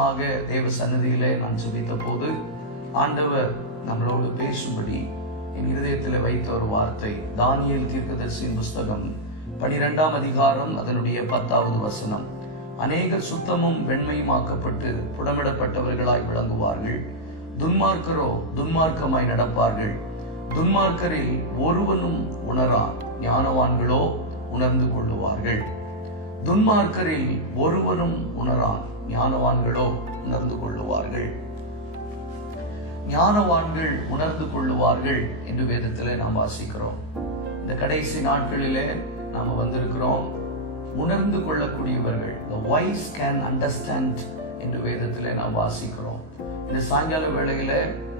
வருஷமாக தேவ சன்னதியிலே நான் ஜெபித்த போது ஆண்டவர் நம்மளோடு பேசும்படி என் இருதயத்தில் வைத்த ஒரு வார்த்தை, தானியேல் தீர்க்கதரிசியின் புஸ்தகம் 12ஆம் அதிகாரம் அதனுடைய 10வது வசனம். அநேகர் சுத்தமும் வெண்மையுமாக்கப்பட்டு புடமிடப்பட்டவர்களாய் விளங்குவார்கள், துன்மார்க்கரோ துன்மார்க்கமாய் நடப்பார்கள். துன்மார்க்கரில் ஒருவனும் உணரான், ஞானவான்களோ உணர்ந்து கொள்ளுவார்கள். துன்மார்க்கரில் ஒருவனும் உணரான், ஞானவான்களோ உணர்ந்து கொள்ளுவார்கள். ஞானவான்கள் உணர்ந்து கொள்ளுவார்கள் என்று வேதத்திலே நாம் வாசிக்கிறோம். இந்த கடைசி நாட்களிலே நாம் வந்திருக்கிறோம். உணர்ந்து கொள்ளக்கூடியவர்கள், the wise can understand என்று வேதத்திலே நாம் வாசிக்கிறோம். இந்த சாயங்கால வேளையில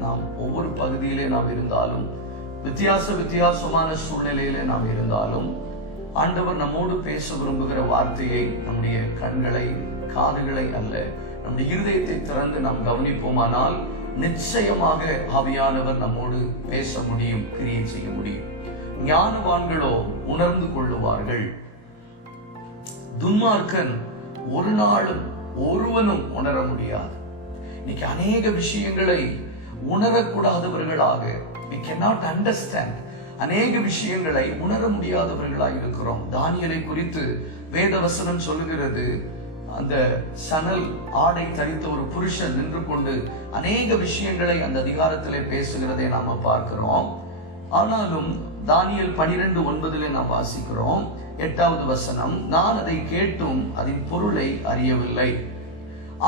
நாம் ஒவ்வொரு பகுதியிலே நாம் இருந்தாலும், வித்தியாசமான சூழ்நிலையிலே நாம் இருந்தாலும், ஆண்டவர் நம்மோடு பேச விரும்புகிற வார்த்தையை நம்முடைய கண்களை காதுகளை அல்ல, நம்முடைய இருதயத்தை திறந்து நாம் கவனிப்போமானால் நிச்சயமாக ஆவியானவர் நம்மோடு பேச முடியும், கிரியை செய்ய முடியும். ஞானவான்களோ உணர்ந்து கொள்ளுவார்கள். துன்மார்க்கன் ஒரு நாளும் ஒருவனும் உணர முடியாது. இன்னைக்கு அநேக விஷயங்களை உணரக்கூடாதவர்களாக, we cannot understand, அநேக விஷயங்களை உணர முடியாதவர்களாக இருக்கிறோம். தானியேலை குறித்து வேதவசனம் சொல்லுகிறது, அந்த சணல் ஆடை தரித்த ஒரு புருஷன் நின்று கொண்டு அநேக விஷயங்களை அந்த அதிகாரத்திலே பேசுகிறதை நாம பார்க்கிறோம். ஆனாலும் தானியேல் 12:9 நாம் வாசிக்கிறோம், 8வது வசனம், நான் அதை கேட்டும் அதன் பொருளை அறியவில்லை.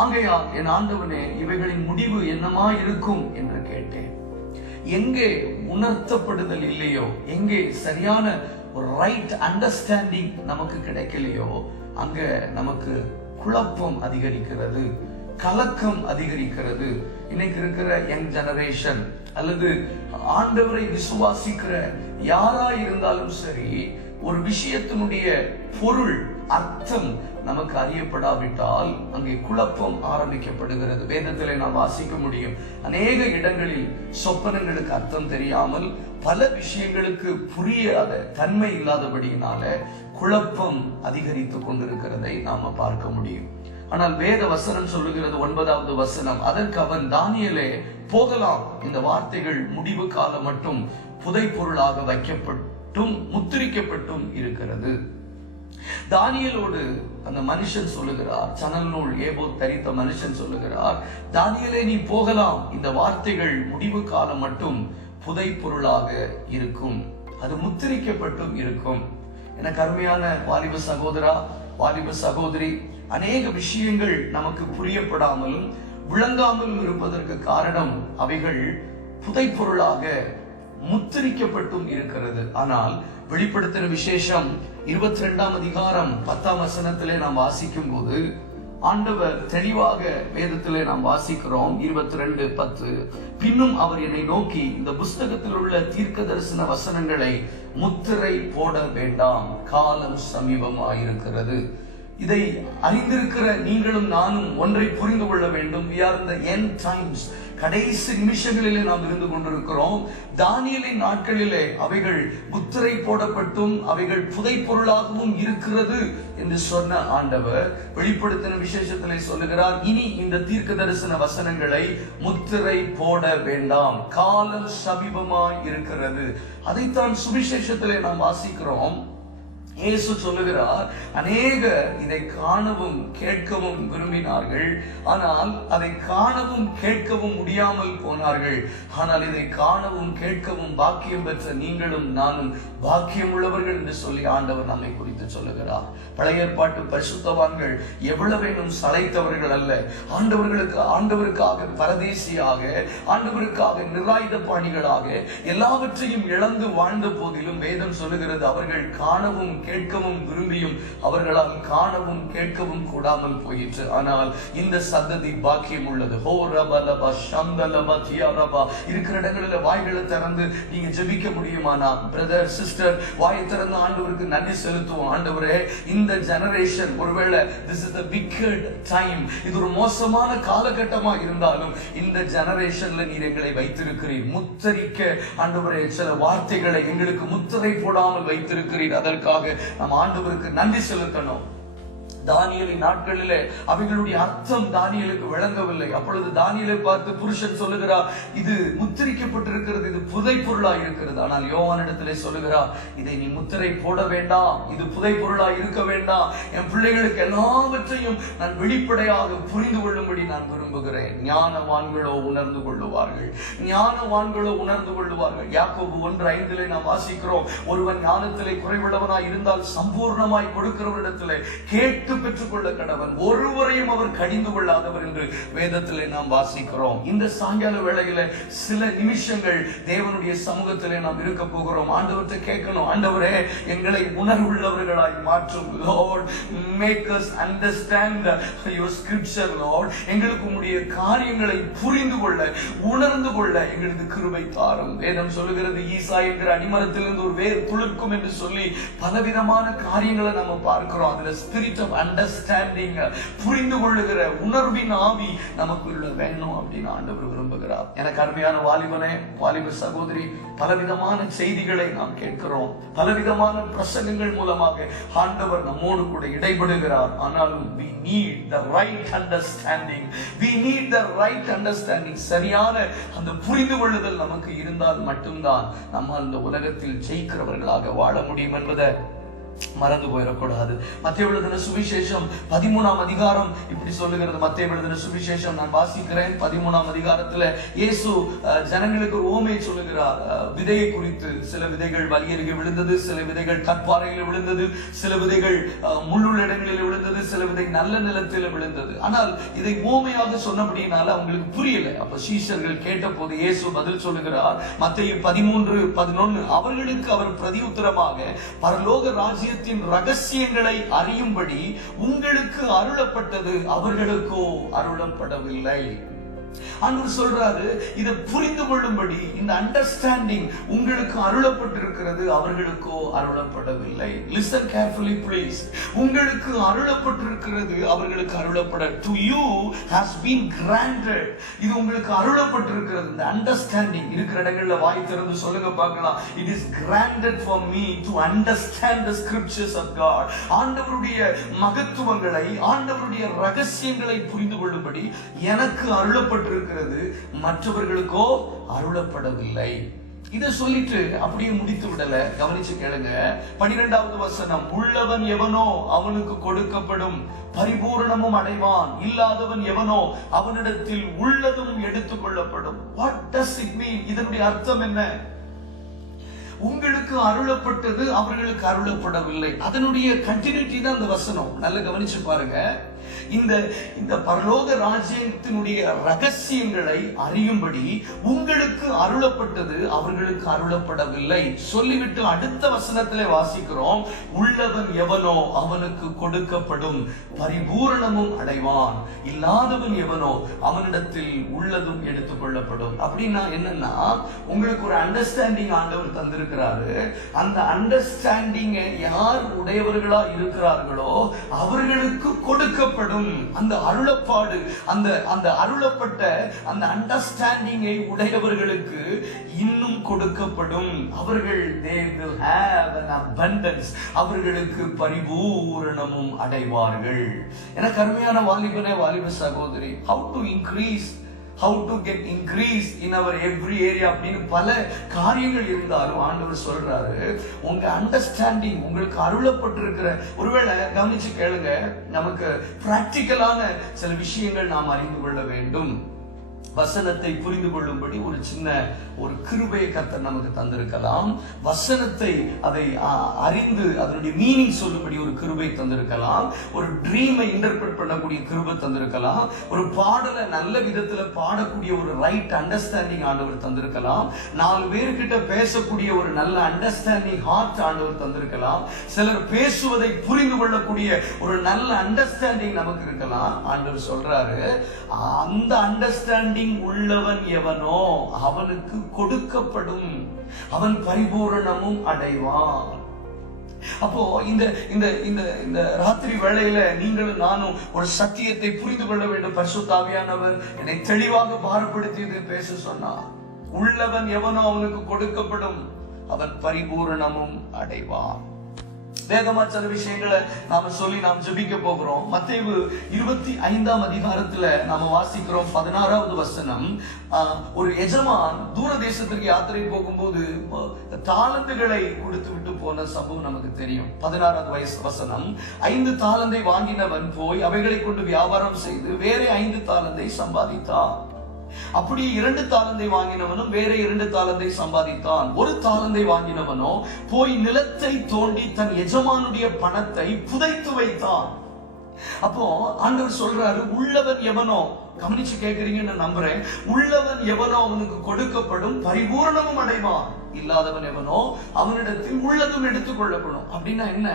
ஆகையால் என் ஆண்டவனே, இவைகளின் முடிவு என்னமா இருக்கும் என்று கேட்டேன். எங்கே உணர்த்தப்படுதல் இல்லையோ, எங்கே சரியான ஒரு ரைட் அண்டர்ஸ்டாண்டிங் நமக்கு கிடைக்கலையோ, அங்க நமக்கு குழப்பம் அதிகரிக்கிறது, கலக்கம் அதிகரிக்கிறது. இன்னைக்கு இருக்கிற யங் ஜெனரேஷன் அல்லது ஆண்டவரை விசுவாசிக்கிற யாரா இருந்தாலும் சரி, ஒரு விஷயத்தினுடைய பொருள் அர்த்தம் நமக்கு அறியப்படாவிட்டால் அங்கே குழப்பம் ஆரம்பிக்கப்படுகிறது. வேதத்திலே நாம் வாசிக்க முடியும், அநேக இடங்களில் சொப்பனங்களுக்கு அர்த்தம் தெரியாமல், பல விஷயங்களுக்கு புரியாத தன்மை இல்லாதபடியினால குழப்பம் அதிகரித்து கொண்டிருக்கிறதை நாம பார்க்க முடியும். ஆனால் வேத வசனம் சொல்லுகிறது, 9வது வசனம், அதற்கு அவன், தானியேலே போகலாம், இந்த வார்த்தைகள் முடிவு காலம் மட்டும் புதை பொருளாக வைக்கப்பட்டும் முத்திரிக்கப்பட்டும் இருக்கிறது. தானியேலோடு அந்த மனுஷன் சொல்லுகிறார், சணல் நூல் ஏபோத் தரித்த மனுஷன் சொல்லுகிறார், தானியேலே நீ போகலாம், இந்த வார்த்தைகள் முடிவு காலம் மட்டும் புதை பொருளாக இருக்கும், அது முத்திரிக்கப்பட்டும் இருக்கும். எனக்கு அருமையான வாலிப சகோதரா, வாலிப சகோதரி, அநேக விஷயங்கள் நமக்கு புரியப்படாமலும் விளங்காமலும் இருப்பதற்கு காரணம் அவைகள் புதை பொருளாக முத்திரிக்கப்பட்டும் இருக்கிறது. ஆனால் வெளிப்படுத்தின விசேஷம் 22ஆம் அதிகாரம் 10ஆம் வசனத்திலே நாம் வாசிக்கும் போது ஆண்டவர் தெளிவாக வேதத்திலே நாம் வாசிக்கிறோம், 22:10, பின்னும் அவர் என்னை நோக்கி, இந்த புஸ்தகத்தில் உள்ள தீர்க்க தரிசன வசனங்களை முத்திரை போட வேண்டாம், காலம் சமீபமாயிருக்கிறது. இதை அறிந்திருக்கிற நீங்களும் நானும் ஒன்றை புரிந்து கொள்ள வேண்டும். we are in the end times, கடைசி நிமிஷங்களிலே நாம் இருந்து கொண்டிருக்கிறோம். தானியேலின் நாட்களிலே அவைகள் முத்திரை போடப்பட்டும் அவைகள் புதை பொருளாகவும் இருக்கிறது என்று சொன்ன ஆண்டவர் வெளிப்படுத்தின விசேஷத்திலே சொல்லுகிறார், இனி இந்த தீர்க்க தரிசன வசனங்களை முத்திரை போட வேண்டாம், காலம் சமீபமாய் இருக்கிறது. அதைத்தான் சுவிசேஷத்திலே நாம் வாசிக்கிறோம். இயேசு சொல்லுகிறார், அநேகர் இதை காணவும் கேட்கவும் விரும்பினார்கள், ஆனால் அதை காணவும் கேட்கவும் முடியாமல் போனார்கள். ஆனால் இதை காணவும் கேட்கவும் பாக்கியம் பெற்ற நீங்களும் நானும் பாக்கியம் உள்ளவர்கள் என்று சொல்லி ஆண்டவர் நம்மை குறித்து சொல்லுகிறார். பழைய ஏற்பாட்டு பரிசுத்தவான்கள் எவ்வளவேனும் சளைத்தவர்கள் அல்ல. ஆண்டவருக்காக பரதேசியாக, ஆண்டவருக்காக நிராயுத பாணிகளாக எல்லாவற்றையும் இழந்து வாழ்ந்த போதிலும் வேதம் சொல்லுகிறது, அவர்கள் காணவும் கேட்கவும் விரும்பியும் அவர்களால் காணவும் கேட்கவும் கூடாமல் போயிற்று. ஆனால் இந்த சந்ததி பாக்கியம் உள்ளது. ஹோ ரபலபா ஷந்தலபா தியாரபா. இருக்கிற இடங்களில் வாய்களை திறந்து நீங்க ஜெபிக்க முடியுமானா, பிரதர் சிஸ்டர், வாயை திறந்து ஆண்டவருக்கு நன்றி செலுத்துவோம். ஆண்டவரே, இந்த ஜெனரேஷன் ஒருவேளை this is the wicked time, இது ஒரு மோசமான காலகட்டமா இருந்தாலும் இந்த ஜெனரேஷன்ல நீர் எங்களை வைத்திருக்கிறீர். முத்திரிக்க ஆண்டவரே சில வார்த்தைகளை எங்களுக்கு முத்திரை போடாமல் வைத்திருக்கிறீர். அதற்காக நாம் ஆண்டவருக்கு நன்றி செலுத்தணும். தானியேலின் நாட்களிலே அவைகளுடைய அர்த்தம் தானியேலுக்கு விளங்கவில்லை. அப்பொழுது தானியேலை பார்த்து புருஷன் சொல்லுகிறார், இது முத்திரிக்கப்பட்டிருக்கிறது, இது புதை பொருளாய் இருக்கிறது. ஆனால் யோவானிடத்திலே சொல்லுகிறார், இதை நீ முத்திரை போட வேண்டாம், இது புதை பொருளாய் இருக்க வேண்டாம், என் பிள்ளைகளுக்கு எல்லாவற்றையும் நான் வெளிப்படையாக புரிந்து கொள்ளும்படி நான் விரும்புகிறேன். ஞானவான்களோ உணர்ந்து கொள்ளுவார்கள், ஞானவான்களோ உணர்ந்து கொள்ளுவார்கள். யாக்கோபு 1:5 நாம் வாசிக்கிறோம், ஒருவன் ஞானத்திலே குறைவுள்ளவனாய் இருந்தால் சம்பூர்ணமாய் கொடுக்கிறவரிடத்திலே கேட்டு பெற்றுக்கொள்ள கடவன், ஒருவரையும் அவர் கடிந்து கொள்ளாதவர் என்று வேதத்திலே நாம் வாசிக்கிறோம். இந்த சாயங்கால வேளையில சில நிமிஷங்கள் தேவனுடைய சமூகத்திலே நாம் இருக்க போகிறோம். ஆண்டவர்கிட்ட கேட்கணும், ஆண்டவரே எங்களை உணர்வுள்ளவர்களாய் மாற்றும். Lord, make us understand your scripture, Lord. எங்களுக்கு உம்முடைய காரியங்களை புரிந்து கொள்ள, உணர்ந்து கொள்ள எங்களுக்கு கிருபை தாரும். வேதம் சொல்லுகிறது, ஈசா என்கிற அடிமரத்திலிருந்து ஒரு வேர் துளிர்க்கும் என்று சொல்லி பலவிதமான காரியங்களை நம்ம பார்க்கிறோம். அதுல ஸ்பிரிட் ஆஃப் அண்டர்ஸ்டாண்டிங், புரிந்து கொள்ளுகிற உணர்வின் ஆவி நமக்குள்ள வேணும் அப்படின்னு ஆண்டவர் விரும்புகிறார். எனக்கு அருமையான வாலிபனே, வாலிப சகோதரி, பலவிதமான செய்திகளை நாம் கேட்கிறோம், பலவிதமான பிரசங்கங்கள் மூலமாக ஆண்டவர் நம்மோடு கூட இடைபடுகிறார். ஆனாலும் we need the right understanding, we need the right understanding. சரியான அந்த புரிந்து கொள்ளுதல் நமக்கு இருந்தால் மட்டும்தான் நம்ம அந்த உலகத்தில் ஜெயிக்கிறவர்களாக வாழ முடியும் என்பதை மறந்து போயிடக்கூடாது. மத்தேயு எழுதின சுவிசேஷம் 13ஆம் அதிகாரம் இப்படி சொல்லுகிறது. மத்தேயு எழுதின சுவிசேஷம் நான் வாசிக்கிறேன். 13ஆம் அதிகாரத்துல இயேசு ஜனங்களுக்கு ஒரு ஓமை சொல்லுகிறார். விதையை குறித்து, சில விதைகள் வழியருகே விழுந்தது, சில விதைகள் கற்பாறையில் விழுந்தது, சில விதைகள் முள்ளுள்ள இடங்களில் விழுந்தது, சில விதை நல்ல நிலத்தில் விழுந்தது. ஆனால் இதை ஓமையாக சொன்னபடினால அவங்களுக்கு புரியல. அப்ப சீஷர்கள் கேட்ட போது இயேசு பதில் சொல்லுகிறார். மத்தேயு 13:11 அவர்களுக்கு அவர் பிரதியுத்தரமாக, பரலோக ராஜ்ய ரகசியங்களை அறியும்படி உங்களுக்கு அருளப்பட்டது, அவர்களுக்கோ அருளப்படவில்லை. ஆண்டவர் சொல்றாரு, இதை புரிந்து கொள்ளும்படி இந்த அண்டர்ஸ்டாண்டிங் உங்களுக்கு அருளப்பட்டிருக்கிறது, அவர்களுக்கோ அருளப்படவில்லை. Listen carefully please. உங்களுக்கு அருளப்பட்டிருக்கிறது, அவர்களுக்கு அருளப்பட. to you has been granted. இது உங்களுக்கு அருளப்பட்டிருக்கிறது. இந்த அண்டர்ஸ்டாண்டிங் இருக்கிற இடங்கள்ல வாய் திறந்து சொல்லுங்க பார்க்கலாம். it is granted for me to understand the scriptures of God. ஆண்டவருடைய மகத்துவங்களை, ஆண்டவருடைய ரகசியங்களை புரிந்து கொள்ளும்படி எனக்கு அருளப்பட்டிருக்கிறது, மற்றவர்களுக்கோ அருளப்படவில்லை. இதை சொல்லிட்டு அப்படியே முடித்து விடல. கவனிச்சு கேளுங்க. 12வது வசனம், உள்ளவன் எவனோ அவனுக்கு கொடுக்கப்படும், பரிபூரணமும் அடைவான். இல்லாதவன் எவனோ அவனிடத்தில் உள்ளதும் எடுத்துக் கொள்ளப்படும். What does it mean? இதனுடைய அர்த்தம் என்ன? உங்களுக்கு அருளப்பட்டது, அவர்களுக்கு அருளப்படவில்லை. அதனுடைய கண்டினியூட்டி தான் அந்த வசனம். நல்லா கவனிச்சு பாருங்க. இந்த பரலோக ராஜ்யத்தினுடைய ரகசியங்களை அறியும்படி உங்களுக்கு அருளப்பட்டது, அவர்களுக்கு அருளப்படவில்லை சொல்லிவிட்டு அடுத்த வசனத்திலே வாசிக்கிறோம், உள்ளவன் எவனோ அவனுக்கு கொடுக்கப்படும், பரிபூரணமும் அடைவான். இல்லாதவன் எவனோ அவனிடத்தில் உள்ளதும் எடுத்துக் கொள்ளப்படும். அப்படின்னா என்னன்னா, உங்களுக்கு ஒரு அண்டர்ஸ்டாண்டிங் ஆண்டவர் தந்திருக்கிறாரு. அந்த அண்டர்ஸ்டாண்டிங் யார் உடையவர்களா இருக்கிறார்களோ அவர்களுக்கு கொடுக்கப்படும். அந்த அருளப்பாடு, அந்த அருளப்பட்ட அந்த அண்டர்ஸ்டாண்டிங்கை உடையவர்களுக்கு இன்னும் கொடுக்கப்படும். அவர்கள் they will have an abundance. அவர்களுக்கு பரிபூரணமும் அடைவார்கள். எனக்கு அருமையான வாலிபனே, வாலிப சகோதரி, how to increase, how to get increase in our every area அப்படின்னு பல காரியங்கள் இருந்தாலும் ஆண்டவர் சொல்றாரு, உங்க அண்டர்ஸ்டாண்டிங் உங்களுக்கு அருளப்பட்டிருக்கிற, ஒருவேளை கவனிச்சு கேளுங்க, நமக்கு பிராக்டிக்கலான சில விஷயங்கள் நாம் அறிந்து கொள்ள வேண்டும். வசனத்தை புரிந்து கொள்ளும்படி ஒரு சின்ன ஒரு கிருபையை கர்த்தர் நமக்கு தந்திருக்கலாம். வசனத்தை அதை அறிந்து அதனுடைய மீனிங் சொல்லும்படி ஒரு கிருபை தந்திருக்கலாம். ஒரு ட்ரீமை இன்டர்பிரட் பண்ணக்கூடிய கிருபை தந்திருக்கலாம். ஒரு பாடலை நல்ல விதத்துல பாடக்கூடிய ஒரு ரைட் அண்டர்ஸ்டாண்டிங் ஆண்டவர் தந்திருக்கலாம். 4 பேர்கிட்ட பேசக்கூடிய ஒரு நல்ல அண்டர்ஸ்டாண்டிங் ஹார்ட் ஆண்டவர் தந்திருக்கலாம். சிலர் பேசுவதை புரிந்து கொள்ளக்கூடிய ஒரு நல்ல அண்டர்ஸ்டாண்டிங் நமக்கு இருக்கலாம். ஆண்டவர் சொல்றாரு, அந்த அண்டர்ஸ்டாண்டிங் உள்ளவன் எவனோ அவனுக்கு கொடுக்கப்படும், அவன் பரிபூரணமும் அடைவான். அப்போ இந்த இந்த இந்த இந்த ராத்திரி வேளையில நீங்களும் நானும் ஒரு சத்தியத்தை புரிந்து கொள்ள வேண்டும். பரிசுத்த ஆவியானவர் என்னை தெளிவாக பாரப்படுத்தி பேச சொன்னார். உள்ளவன் எவனோ அவனுக்கு கொடுக்கப்படும், அவன் பரிபூரணமும் அடைவான். வேகமா சில விஷயங்களை நாம சொல்லி நாம் ஜெபிக்க போகிறோம். மத்தேயு 25ஆம் அதிகாரத்துல நாம வாசிக்கிறோம் 16வது வசனம். ஒரு எஜமான் தூர தேசத்திற்கு யாத்திரை போகும்போது தாலந்துகளை கொடுத்து விட்டு போன சம்பவம் நமக்கு தெரியும். 16வது வசனம், 5 தாலந்தை வாங்கினவன் போய் அவைகளை கொண்டு வியாபாரம் செய்து வேற 5 தாலந்தை சம்பாதித்தான். அப்படி 2 தாலந்தை வாங்கினவனும் வேற 2 தாலந்தை சம்பாதித்தான். 1 தாலந்தை வாங்கினவனோ போய் நிலத்தை தோண்டி தன் எஜமானுடைய பணத்தை புதைத்து வைத்தான். அப்போ ஆண்டவர் சொல்றாரு, உள்ளவன் எவனோ, கவனிச்சு கேட்கிறீங்கன்னு நம்புறேன், உள்ளவன் எவனோ அவனுக்கு கொடுக்கப்படும், பரிபூரணமும் அடைவான். இல்லாதவன் எவனோ அவனிடத்தில் உள்ளதும் எடுத்துக் கொள்ளப்படும். அப்படின்னா என்ன?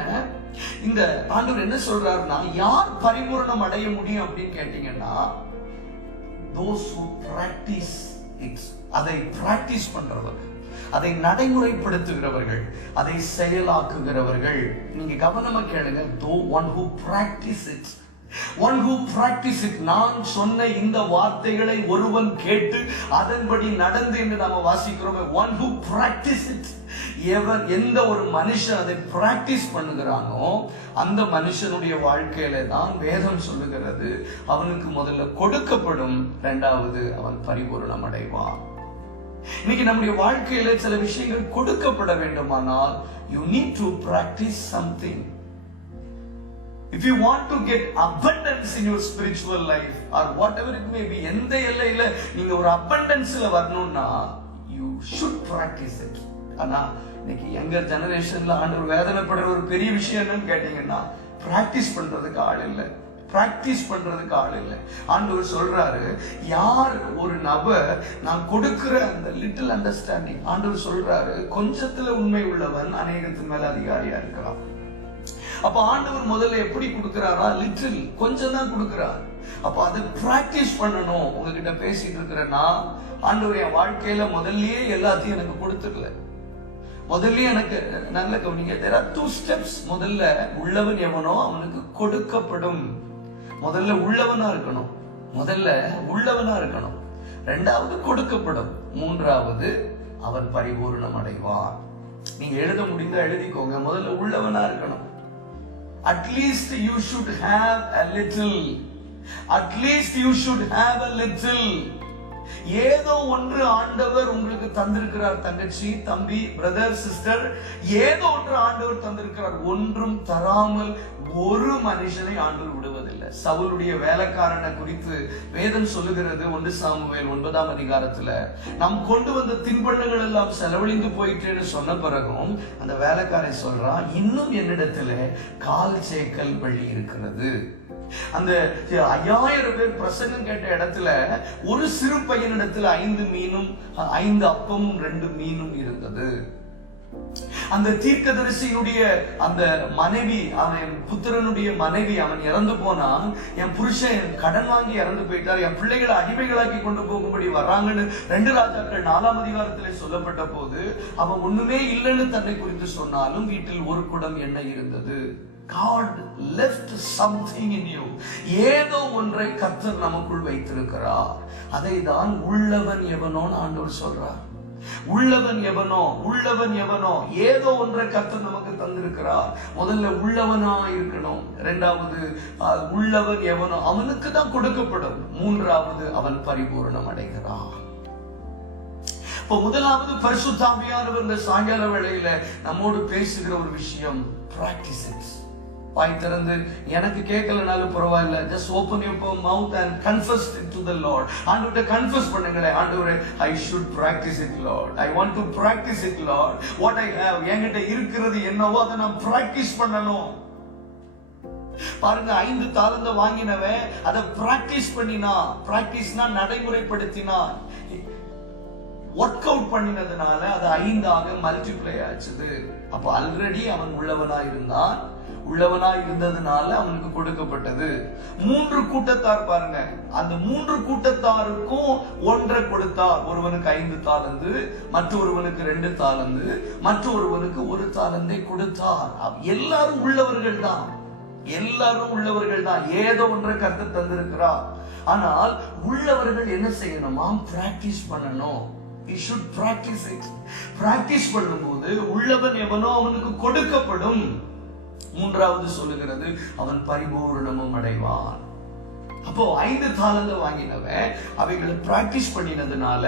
இந்த ஆண்டவர் என்ன சொல்றாருன்னா, யார் பரிபூரணம் அடைய முடியும் அப்படின்னு கேட்டீங்கன்னா, those who practice it, அதை பிராக்டிஸ் பண்றவர்கள், அதை நடைமுறைப்படுத்துகிறவர்கள், அதை செயலாக்குகிறவர்கள். நீங்க கவனமா கேளுங்க. one who practice it, one who practice it. நான் சொன்ன இந்த வார்த்தைகளை ஒருவன் கேட்டு அதன்படி நடந்து என்று நாம வாசிக்கிறோம். one who practice it. எந்த ஒரு மனுஷன் அதை பிராக்டிஸ் பண்ணுகிறானோ அந்த மனுஷனுடைய வாழ்க்கையில தான் வேதம் சொல்லுகிறது, அவனுக்கு முதல்ல கொடுக்கப்படும், இரண்டாவது அவன் பரிபூரணம் அடைவான். இன்னைக்கு நம்முடைய வாழ்க்கையில சில விஷயங்கள் கொடுக்கப்பட வேண்டுமானால் you need to practice something. If you want to get abundance in your spiritual life or whatever it may be, எந்த எல்லையில நீங்க ஒரு abundanceல வரணும்னா you should practice it. ஆனா இன்னைக்கு யங்கர் ஜெனரேஷன்ல ஆண்டவர் வேதனைப்படுற ஒரு பெரிய விஷயம் என்னன்னு கேட்டீங்கன்னா, பிராக்டிஸ் பண்றதுக்கு ஆள் இல்லை, பிராக்டிஸ் பண்றதுக்கு ஆள் இல்லை. ஆண்டவர் சொல்றாரு, யார் ஒரு நபர் நான் கொடுக்கிற அந்த லிட்டில் அண்டர்ஸ்டாண்டிங், ஆண்டவர் சொல்றாரு, கொஞ்சத்துல உண்மை உள்ளவன் அநேகத்தின் மேல அதிகாரியா இருக்கலாம். அப்ப ஆண்டவர் முதல்ல எப்படி கொடுக்கிறாரா? லிட்டில், கொஞ்சம் தான் கொடுக்கிறார். அப்ப அதை பிராக்டிஸ் பண்ணணும். உங்ககிட்ட பேசிட்டு இருக்கிறேன்னா, ஆண்டவர் என் வாழ்க்கையில முதல்லயே எல்லாத்தையும் எனக்கு கொடுத்துடல, முதல்ல எனக்கு நல்ல கவனிங்க. there are 2 steps. முதல்ல உள்ளவன் எவனோ அவனுக்கு கொடுக்கப்படும். முதல்ல உள்ளவனா இருக்கணும், முதல்ல உள்ளவனா இருக்கணும். இரண்டாவது கொடுக்கப்படும், மூன்றாவது அவன் பரிபூரணம் அடைவான். நீங்க எழுத முடிந்தா எழுதிக்கோங்க. முதல்ல உள்ளவனா இருக்கணும். at least you should have a little, at least you should have a little. ஏதோ ஒன்று ஆண்டவர் உங்களுக்கு தந்திருக்கிறார். தங்கச்சி, தம்பி, பிரதர், சிஸ்டர், ஏதோ ஒன்று ஆண்டவர் தந்திருக்கிறார். ஒன்றும் தராமல் ஒரு மனுஷனை ஆண்டவர் விடுவதில்லை. சவுலுடைய வேலைக்காரனை குறித்து வேதம் சொல்லுகிறது. 1 சாமுவேல் 9ஆம் அதிகாரத்துல, நாம் கொண்டு வந்த தின்பண்டங்கள் எல்லாம் செலவழிந்து போயிட்டேன்னு சொன்ன பிறகும் அந்த வேலைக்காரன் சொல்றான், இன்னும் என்னிடத்துல 1/4 சேக்கல் வெள்ளி இருக்கிறது. அந்த 5000 பேர் பிரசங்கம் கேட்ட இடத்துல ஒரு சிறு பையனிடத்துல 5 மீனும் 5 அப்பமும் 2 மீனும் இருந்தது. அந்த தீர்க்கதரிசியினுடைய அந்த மனைவி, அவன் புத்திரனுடைய மனைவி, அவன் இறந்து போனான். என் புருஷன் கடன் வாங்கி இறந்து போயிட்டார், என் பிள்ளைகளை அடிமைகளாக்கி கொண்டு போகும்படி வர்றாங்கன்னு 2 ராஜாக்கள் 4ஆம் அதிகாரத்திலே சொல்லப்பட்ட போது, அவன் ஒண்ணுமே இல்லைன்னு தன்னை குறித்து சொன்னாலும் வீட்டில் 1 குடம் எண்ணெய் இருந்தது. God left something in you. ஏதோ ஒன்றை கர்த்தர் நமக்குள் வைத்திருக்கிறார். அதை தான் உள்ளவன் எவனோன்னு ஆண்டவர் சொல்றார். உள்ளவன் எவனோ, உள்ளவன் எவனோ, ஏதோ ஒன்றை கர்த்தர் நமக்கு தந்திருக்கிறார். முதல்ல உள்ளவனா இருக்கணும். இரண்டாவது உள்ளவன் எவனோ அவனுக்கு தான் கொடுக்கப்படும். மூன்றாவது அவன் பரிபூரணம் அடைகிறான். இப்போ முதலாவது பரிசுத்த ஆவியானவர் இந்த சாயங்கால வேளையில நம்மோடு பேசுகிற ஒரு விஷயம், practice it. வாய் திறந்து எனக்கு கேட்கலனாலும் பரவாயில்ல, just open your mouth and confess it to the Lord. ஆண்டவரே கன்ஃபஸ் பண்ணுங்களே, ஆண்டவரே I should practice it Lord, I want to practice it Lord, what I have, என்கிட்ட இருக்கிறது என்னவோ அதை நான் பிராக்டிஸ் பண்ணணும். பாருங்க, 5 தாலந்தை வாங்கினவன் அதை பிராக்டிஸ் பண்ணினா, பிராக்டிஸ்னா நடைமுறைப்படுத்தினா, ஒர்க் அவுட் பண்ணினதுனால அது 5ஆக மல்டிப்ளை ஆச்சுது. அப்ப ஆல்ரெடி அவன் உள்ளவனா இருந்தான், உள்ளவனா இருந்ததுனால அவனுக்கு கொடுக்கப்பட்டது. 3 கூட்டத்தார் பாருங்க, அந்த 3 கூட்டத்தாருக்கும் ஒன்றை கொடுத்தார். ஒருவனுக்கு 5 தாலந்து, மற்றொருவனுக்கு 2 தாலந்து, மற்றொருவனுக்கு 1 தாலந்தை கொடுத்தார். எல்லாரும் உள்ளவர்கள் தான், எல்லாரும் உள்ளவர்கள் தான். ஏதோ ஒன்றை கர்த்தர் தந்திருக்கிறார். ஆனால் உள்ளவர்கள் என்ன செய்யணுமா? பிராக்டிஸ் பண்ணணும். We should practice it. Practice பண்ணும்போது உள்ளவன் எவனோ அவனுக்கு கொடுக்கப்படும். மூன்றாவது சொல்லுகிறது அவன் பரிபூரணமும் அடைவான். அப்போ 5 தாலந்தை வாங்கினவன் அவைகளை பிராக்டிஸ் பண்ணினதுனால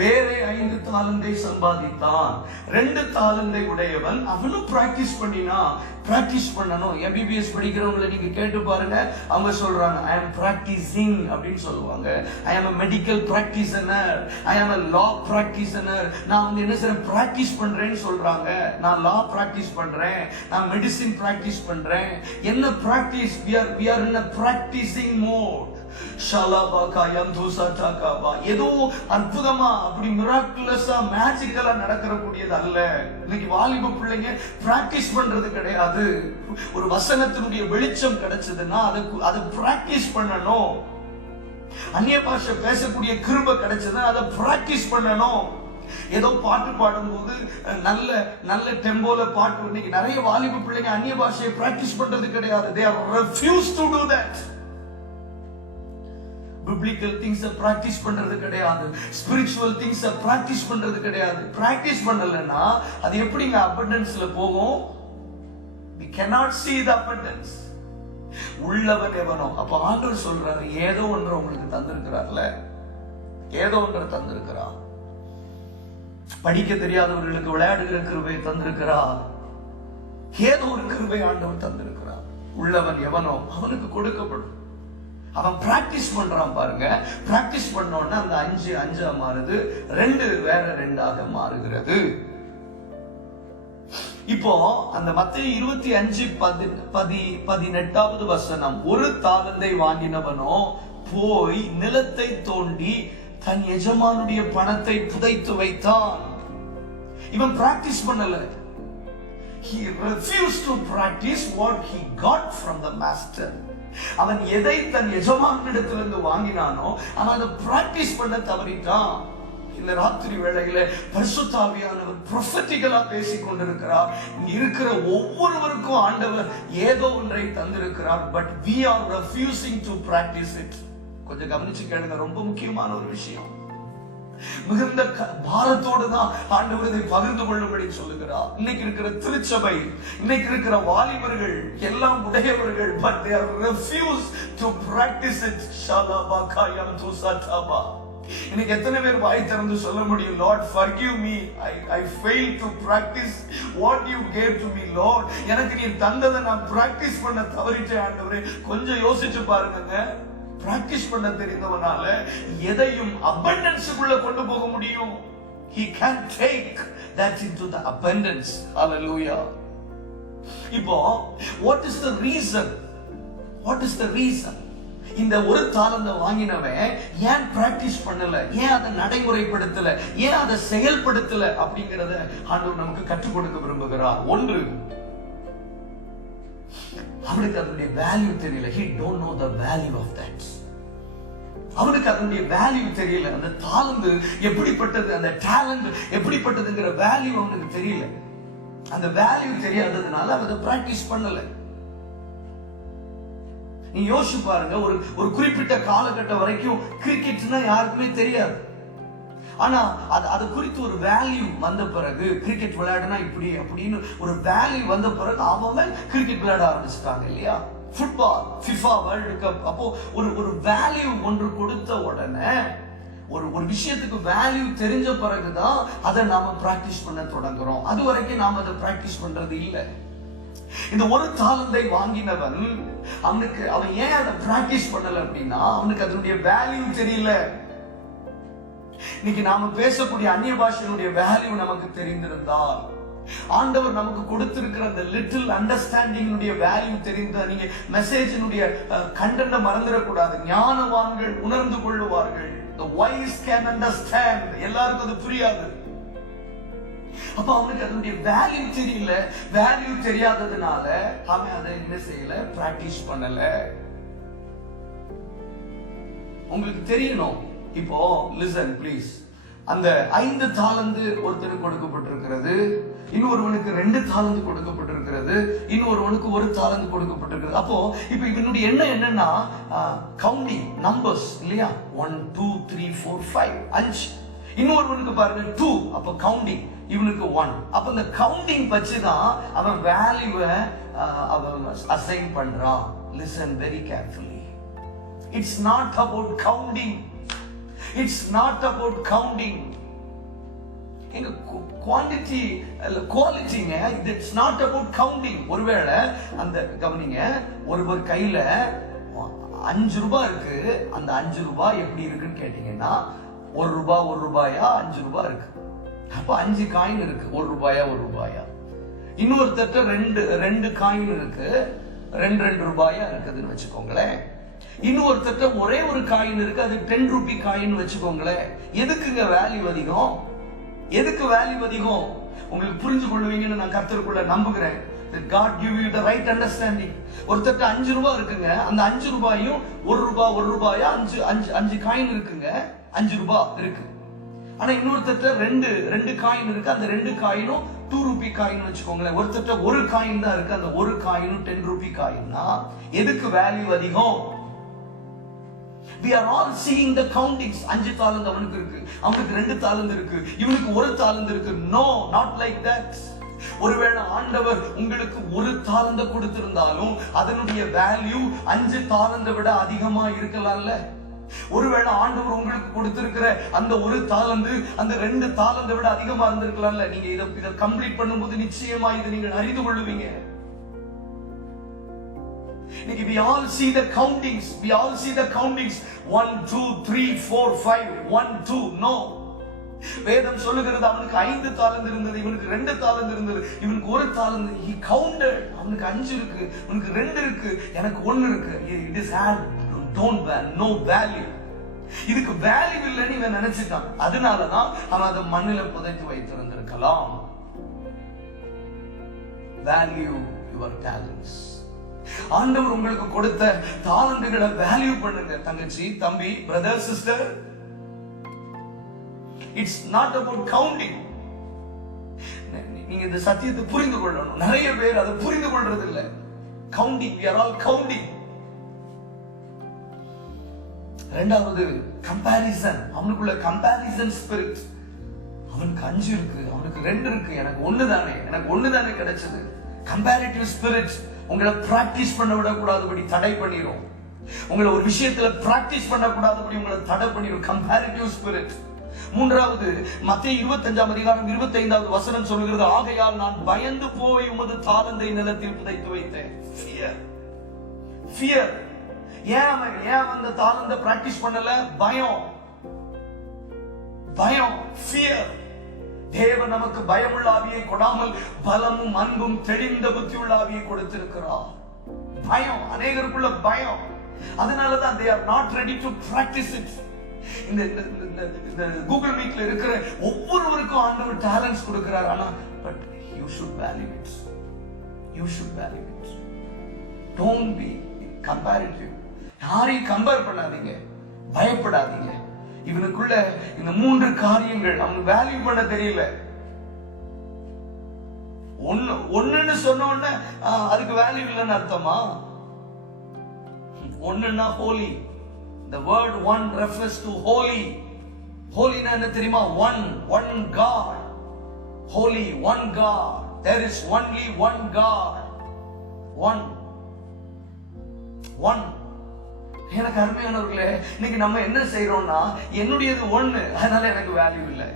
வேற 5 தாலந்தை சம்பாதித்தான். 2 தாலந்தை உடையவன் அவனும் பிராக்டிஸ் பண்ணினா. பிராக்டிஸ் பண்ணணும். MBBS படிக்கிறவங்களை நீங்க கேட்டு பாருங்க, அவங்க சொல்றாங்க I am practicing அப்படின்னு சொல்லுவாங்க. I am a medical practitioner, I am a law practitioner. நான் வந்து என்ன செய்றேன், பிராக்டிஸ் பண்றேன்னு சொல்றாங்க. நான் லா பிராக்டிஸ் பண்றேன், நான் மெடிசின் பிராக்டிஸ் பண்றேன். என்ன practice? we are in a practicing mode. ஏதோ அற்புதமா அப்படி மிராக்குலஸா மேஜிக்கலா நடக்கிற கூடியது அல்ல. இன்னைக்கு வாலிப பிள்ளைங்க பிராக்டிஸ் பண்றது கிடையாது. ஒரு வசனத்தினுடைய வெளிச்சம் கிடைச்சதுன்னா அதை பிராக்டிஸ் பண்ணணும். அந்நிய பாஷை பேசக்கூடிய கிருபை கிடைச்சதுன்னா அதை பிராக்டிஸ் பண்ணணும். ஏதோ பாட்டு பாடும்போது நல்ல நல்ல டெம்போல பாட்டு. இன்னைக்கு நிறைய வாலிப பிள்ளைங்க அந்நிய பாஷையை பிராக்டிஸ் பண்றது கிடையாது. they have refused to do that. biblical things practice பண்றது கிடையாது. spiritual things practice பண்றது கிடையாது. practice பண்ணலனா அது எப்படிங்க abundanceல போகும்? we cannot see the abundance. உள்ளவன் எவனோ. அப்ப ஆண்டவர் சொல்றாரு, ஏதோ ஒன்று உங்களுக்கு தந்திருக்கிறார்ல, ஏதோ ஒன்று தந்திருக்கிறார். படிக்க தெரியாதவர்களுக்கு விளையாடுகிற கிருபை தந்திருக்கிறார். ஏதோ ஒரு கிருபை ஆண்டவர் தந்திருக்கிறார். உள்ளவன் எவனோ அவனுக்கு கொடுக்கப்படும். அவன் பிராக்டிஸ் பண்றான் பாருங்க. பிராக்டிஸ் பண்ணோன்னா அந்த 5 மாறுது, 2 வேற 2 மாறுகிறது. இப்போ அந்த மத்தேயு 25:18 வசனம், ஒரு தாலந்தை வாங்கினவனோ போய் நிலத்தை தோண்டி தன் எஜமானுடைய பணத்தை புதைத்து வைத்தான். இவன் பிராக்டிஸ் பண்ணல. He refused to practice what he got from the master. அவன் எதை தன் எஜமானிடத்திலிருந்து வாங்கினானோ அவன் அதை பிராக்டிஸ் பண்ண தவறிட்டான். இந்த ராத்திரி வேளையில பரிசுத்த ஆவியானவர் ப்ரொஃபெட்டிக்கலா பேசிக் கொண்டிருக்கிறார். இங்க இருக்கிற ஒவ்வொருவருக்கும் ஆண்டவர் ஏதோ ஒன்றை தந்திருக்கிறார். But we are refusing to practice it. கொஞ்சம் கவனிச்சு கேளுங்க, ரொம்ப முக்கியமான ஒரு விஷயம். மிகுந்த பாரத்தோடு தான் ஆண்டவர் இதை பகிர்ந்து கொள்ளும்படி சொல்லுகிறார். இன்னைக்கு இருக்கிற திருச்சபை, இன்னைக்கு இருக்கிற வாலிபர்கள் எல்லாம் உடையவர்கள், but they are refused to practice it. ஷாலாபாகாயம் துசாடாபா. இன்னைக்கு எத்தனை பேர் வாய் திறந்து சொல்ல முடியும், Lord forgive me, I failed to practice what you gave to me Lord. எனக்கு நீ தந்ததை நான் பிராக்டிஸ் பண்ண தவறிட்டேன் ஆண்டவரே. கொஞ்சம் யோசிச்சு பாருங்க. பிராக்டிஸ் பண்ண தெரிந்தவனால எதையும் abundanceக்குள்ள கொண்டு போக முடியும். He can take that into the abundance. Hallelujah. இப்போ what is the reason? What is the reason? இந்த ஒரு தாலந்தை வாங்கினவன் ஏன் பிராக்டிஸ் பண்ணல, ஏன் அதை நடைமுறைப்படுத்தல, ஏன் அதை செயல்படுத்தல அப்படிங்கறத ஆண்டவர் நமக்கு கற்றுக் கொடுக்க விரும்புகிறார். ஒன்று, அவனுக்கு அதனுடைய வேல்யூ தெரியல. he don't know the value of that. அவனுக்கு அதனுடைய வேல்யூ தெரியல. அந்த தாலந்து எப்படிப்பட்டது, அந்த டேலண்ட் எப்படிப்பட்டதுங்கிற வேல்யூ அவனுக்கு தெரியல. அந்த வேல்யூ தெரியாததுனால அவன் அதை பிராக்டிஸ் பண்ணல. நீ யோசிச்சு பாருங்க, ஒரு குறிப்பிட்ட காலகட்டம் வரைக்கும் கிரிக்கெட்னா யாருக்குமே தெரியாது. ஆனா அது குறித்து ஒரு வேல்யூ வந்த பிறகு, கிரிக்கெட் விளையாடுனா இப்படி அப்படின்னு ஒரு வேல்யூ வந்த பிறகு அவன் கிரிக்கெட் விளையாட ஆரம்பிச்சிட்டாங்க இல்லையா? Football, FIFA world cup. அப்போ ஒரு வேல்யூ ஒன்று கொடுத்த உடனே, ஒரு விஷயத்துக்கு வேல்யூ தெரிஞ்ச பிறகுதான் அதை நாம பிராக்டிஸ் பண்ண தொடங்குறோம். அது வரைக்கும் நாம அதை பிராக்டிஸ் பண்றது இல்லை. இந்த ஒரு தாலந்தை வாங்கினவன் அவன் ஏன் அதை பிராக்டிஸ் பண்ணல அப்படின்னா, அவனுக்கு அதனுடைய வேல்யூ தெரியல. இன்னைக்கு நாம பேசக்கூடிய அந்நிய பாஷையினுடைய வேல்யூ நமக்கு தெரிந்திருந்தால், ஆண்டவர் நமக்கு கொடுத்திருக்கிற அந்த லிட்டில் அண்டர்ஸ்டாண்டிங் வேல்யூ தெரிந்த, நீங்க மெசேஜினுடைய கண்டென்ட் மறந்துடக்கூடாது. ஞானவான்கள் உணர்ந்து கொள்ளுவார்கள். the wise can understand. எல்லாருக்கும் அது புரியாது. அப்ப அவனுக்கு அதனுடைய வேல்யூ தெரியல. வேல்யூ தெரியாததுனால அவன் அதை என்ன செய்யல, பிராக்டிஸ் பண்ணல. உங்களுக்கு தெரியணும். இப்போ லிசன் ப்ளீஸ். அந்த 5 தாலந்து ஒருத்தருக்கு கொடுக்கப்பட்டிருக்கிறது, இன்னொருவனுக்கு 2 தாலந்து கொடுக்கப்பட்டிருக்கிறது, இன்னொருவனுக்கு 1 தாலந்து கொடுக்கப்பட்டிருக்கிறது. அப்போ இப்போ இவனுடைய எண்ணம் என்னன்னா, கவுண்டிங் நம்பர்ஸ் இல்லையா? 1 2 3 4 5 இன்னொருவனுக்கு பாருங்க 2. அப்ப கவுண்டிங் இவனுக்கு 1. அப்ப இந்த கவுண்டிங் வச்சுதான் அவன் வேல்யூவை அவன் அசைன் பண்றான். Listen very carefully. It's not about counting. It's not about counting. எங்க குவாண்டிட்டி குவாலிட்டிங்க. It's not about counting. ஒருவேளை அந்த கவனிங்க, ஒருவர் கையில 5 ரூபாய் இருக்கு. அந்த 5 ரூபாய் எப்படி இருக்குன்னு கேட்டீங்கன்னா, 1 ரூபாய் 1 ரூபாயா 5 ரூபாய் இருக்கு. அப்ப 5 காயின் இருக்கு. 1 ரூபாயா 1 ரூபாயா. இன்னொருத்தட்ட 2 காயின் இருக்கு. 2 ரூபாயா இருக்குதுன்னு வச்சுக்கோங்களேன். இன்னொருத்தட்ட ஒரே ஒரு காயின் இருக்கு. அது 10 ரூபி காயின் வச்சுக்கோங்களேன். எதுக்குங்க வேல்யூ அதிகம்? எதுக்கு வேல்யூ அதிகம்? உங்களுக்கு புரிஞ்சு கொள்வீங்கன்னு நான் கர்த்தருக்குள்ள நம்புகிறேன். God give you the right understanding. ஒருத்தட்ட 5 ரூபாய் இருக்குங்க. அந்த 5 ரூபாயும் 1 ரூபாய் 1 ரூபாயா 5 காயின் இருக்குங்க. 5 ரூபாய் இருக்கு. ஆனா இன்னொருத்தட்ட 2 காயின் இருக்கு. அந்த 2 காயினும் 2 ரூபி காயின் வச்சுக்கோங்களேன். ஒருத்தட்ட ஒரு காயின் தான் இருக்கு. அந்த ஒரு காயினும் 10 ரூபி காயின்னா எதுக்கு வேல்யூ அதிகம்? We are all seeing the countings. 5 தாலந்து அவனுக்கு இருக்கு, அவனுக்கு 2 தாலந்து இருக்கு, இவனுக்கு 1 தாலந்து இருக்கு. No, not like that. ஒருவேளை ஆண்டவர் உங்களுக்கு 1 தாலந்து கொடுத்திருந்தாலும் அதனுடைய வேல்யூ 5 தாலந்தை விட அதிகமா இருக்கலாம்ல. ஒருவேளை ஆண்டவர் உங்களுக்கு கொடுத்திருக்கிற அந்த 1 தாலந்து அந்த 2 தாலந்தை விட அதிகமா இருந்திருக்கலாம்ல. நீங்க இதை கம்ப்ளீட் பண்ணும்போது நிச்சயமா இதை நீங்கள் அறிந்து கொள்வீங்க. We all see the countings. We all see the countings. 1 2 3 4 5 1 2. No. வேதம் சொல்லுகிறது அவனுக்கு 5 தாலந்து இருந்தது, இவனுக்கு 2 தாலந்து இருந்தது, இவனுக்கு 1 தாலந்து. He counted. அவனுக்கு 5 இருக்கு, உனக்கு 2 இருக்கு, எனக்கு 1 இருக்கு. It is had no value. இதுக்கு வேல்யூ இல்லைன்னு இவன் நினைச்சிட்டான். அதனாலதான் அவன் அதை மண்ணில புதைத்து வைத்திருந்திருக்கலாம். Value your talents. ஆண்டவர் உங்களுக்கு கொடுத்த தாலந்துகளை வேல்யூ பண்ணுங்க. தங்கச்சி, தம்பி, brother, sister. It's not about counting. நீங்க இந்த சத்தியத்தை புரிந்து கொள்ளணும். நிறைய பேர் அதை புரிந்து கொள்றது இல்ல. Counting, we are all counting. இரண்டாவது கம்பேரிசன். அவனுக்குள்ள கம்பேரிசன் ஸ்பிரிட். அவனுக்கு 5 இருக்கு, அவனுக்கு 2 இருக்கு, எனக்கு 1 தானே கிடைச்சது. கம்பேரிட்டிவ் ஸ்பிரிட் உங்களை பிராக்டிஸ் பண்ண விடக்கூடாதபடி தடை பண்ணிரும். உங்களை ஒரு விஷயத்துல பிராக்டிஸ் பண்ணக்கூடாதபடி உங்களை தடை பண்ணிரும். Comparative spirit. மூன்றாவது, மத்தேயு 25 அதிகாரம் 25வது வசனம் சொல்லுகிறது, ஆகையால் நான் பயந்து போய் உமது தாலந்தை நிலத்தில் புதைத்து வைத்தேன். ஃபியர். ஏன் அந்த தாலந்தை பிராக்டிஸ் பண்ணல? பயம். ஃபியர். தேவன் நமக்கு பயமுள்ள ஆவியை கொடாமல் பலமும் அன்பும் தெளிந்த புத்தியுள்ள ஆவியை கொடுத்திருக்கிறார். பயம், அநேகருக்குள்ள பயம். அதனாலதான் they are not ready to practice it. இந்த கூகுள் மீட்ல இருக்கிற ஒவ்வொருவருக்கும் ஆண்டவர் டேலண்ட்ஸ் கொடுக்கிறார். ஆனா but you should value it. Don't be comparative. யாரையும் கம்பேர் பண்ணாதீங்க, பயப்படாதீங்க. இவனுக்குள்ள இந்த 3 காரியங்கள் அவனுக்கு வேல்யூ பண்ண தெரியல. ஒண்ணுன்னு சொன்ன உடனே அதுக்கு வேல்யூ இல்லைன்னு அர்த்தமா? ஒண்ணுன்னா holy. The word one refers to holy. Holyனா என்ன தெரியுமா? one God. Holy, one God. There is only one God. One. எனக்கு அருமையானவர்களே, இன்னைக்கு நம்ம என்ன செய்யறோம்னா, என்னுடையது 1, அதனால எனக்கு வேல்யூ இல்லை.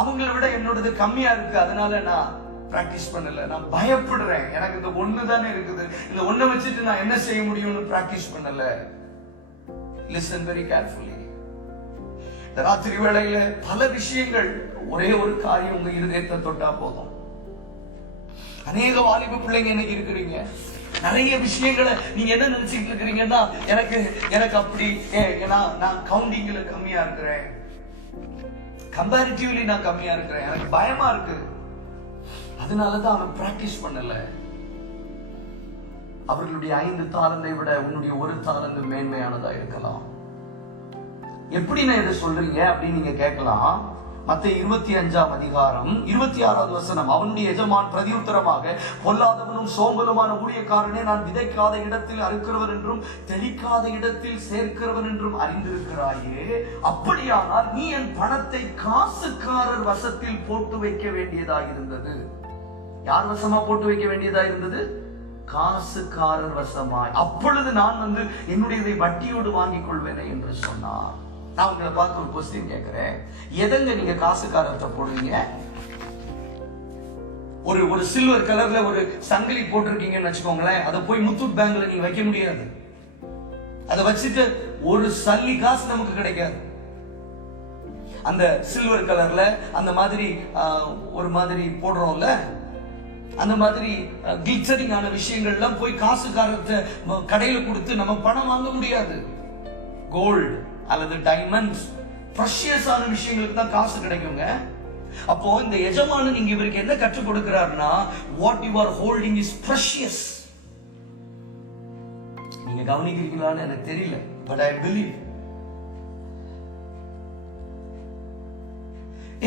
அவங்களை விட என்னோடது கம்மியா இருக்கு, அதனால நான் பிராக்டிஸ் பண்ணல. நான் பயப்படுறேன், எனக்கு இந்த 1 தானே இருக்குது, இந்த 1 வச்சுட்டு நான் என்ன செய்ய முடியும்னு பிராக்டிஸ் பண்ணல. Listen very carefully. இந்த ராத்திரி வேளையில பல விஷயங்கள், ஒரே ஒரு காரியம் உங்க இருதயத்தை தொட்டா போதும். அநேக வாலிப பிள்ளைங்க இன்னைக்கு இருக்கிறீங்க. நிறைய விஷயங்களை நீங்க என்ன நினைச்சிட்டு இருக்கிறீங்கன்னா, எனக்கு அப்படி, நான் கவுண்டிங்ல கம்மியா இருக்கிறேன், கம்பேரிட்டிவ்லி நான் கம்மியா இருக்கிறேன், எனக்கு பயமா இருக்கு, அதனாலதான் அவன் பிராக்டிஸ் பண்ணல. அவர்களுடைய 5 தாலந்தை விட உன்னுடைய 1 தாலந்து மேன்மையானதா இருக்கலாம். எப்படி நான் இதை சொல்றீங்க அப்படின்னு நீங்க கேட்கலாம். மத்தேயு 25ஆம் அதிகாரம் 26வது வசனம். அவனுடைய எஜமான் பிரதியுத்தரமாக, பொல்லாதவனும் சோம்பலுமான ஊழியக்காரனே, நான் விதைக்காத இடத்தில் அறுக்கிறவன் என்றும் தெளிக்காத இடத்தில் சேர்க்கிறவன் என்றும் அறிந்திருக்கிறாயே. அப்படியானால் நீ என் பணத்தை காசுக்காரர் வசத்தில் போட்டு வைக்க வேண்டியதாக இருந்தது. யார் வசமா போட்டு வைக்க வேண்டியதா இருந்தது? காசுக்காரர் வசமாய். அப்பொழுது நான் என்னுடையதை வட்டியோடு வாங்கிக் கொள்வேனே என்று சொன்னார். நான் உங்களை பார்த்து ஒரு கொஸ்டின் கேட்கிறேன். எதங்க நீங்க காசுக்காரர்கிட்ட போடுவீங்க? ஒரு சில்வர் கலர்ல ஒரு சங்கிலி போட்டிருக்கீங்கன்னு வச்சுக்கோங்களேன், அதை போய் முத்தூட் பேங்க்ல நீங்க வைக்க முடியாது. அதை வச்சுட்டு ஒரு சல்லி காசு நமக்கு கிடைக்காது. அந்த சில்வர் கலர்ல அந்த மாதிரி ஒரு மாதிரி போடுறோம்ல, அந்த மாதிரி கிளிட்டரிங் ஆன விஷயங்கள்லாம் போய் காசுக்காரர்கிட்ட கடையில கொடுத்து நம்ம பணம் வாங்க முடியாது. கோல்டு அல்லது டைமண்ட்ஸ், பிரஷியஸ் ஆன விஷயங்களுக்கு தான் காசு கிடைக்குங்க. அப்போ இந்த எஜமானன் இங்க இவருக்கு என்ன கற்றுக் கொடுக்கிறார்னா, what you are holding is precious. நீங்க கவனிக்கிறீங்களான்னு எனக்கு தெரியல, but I believe.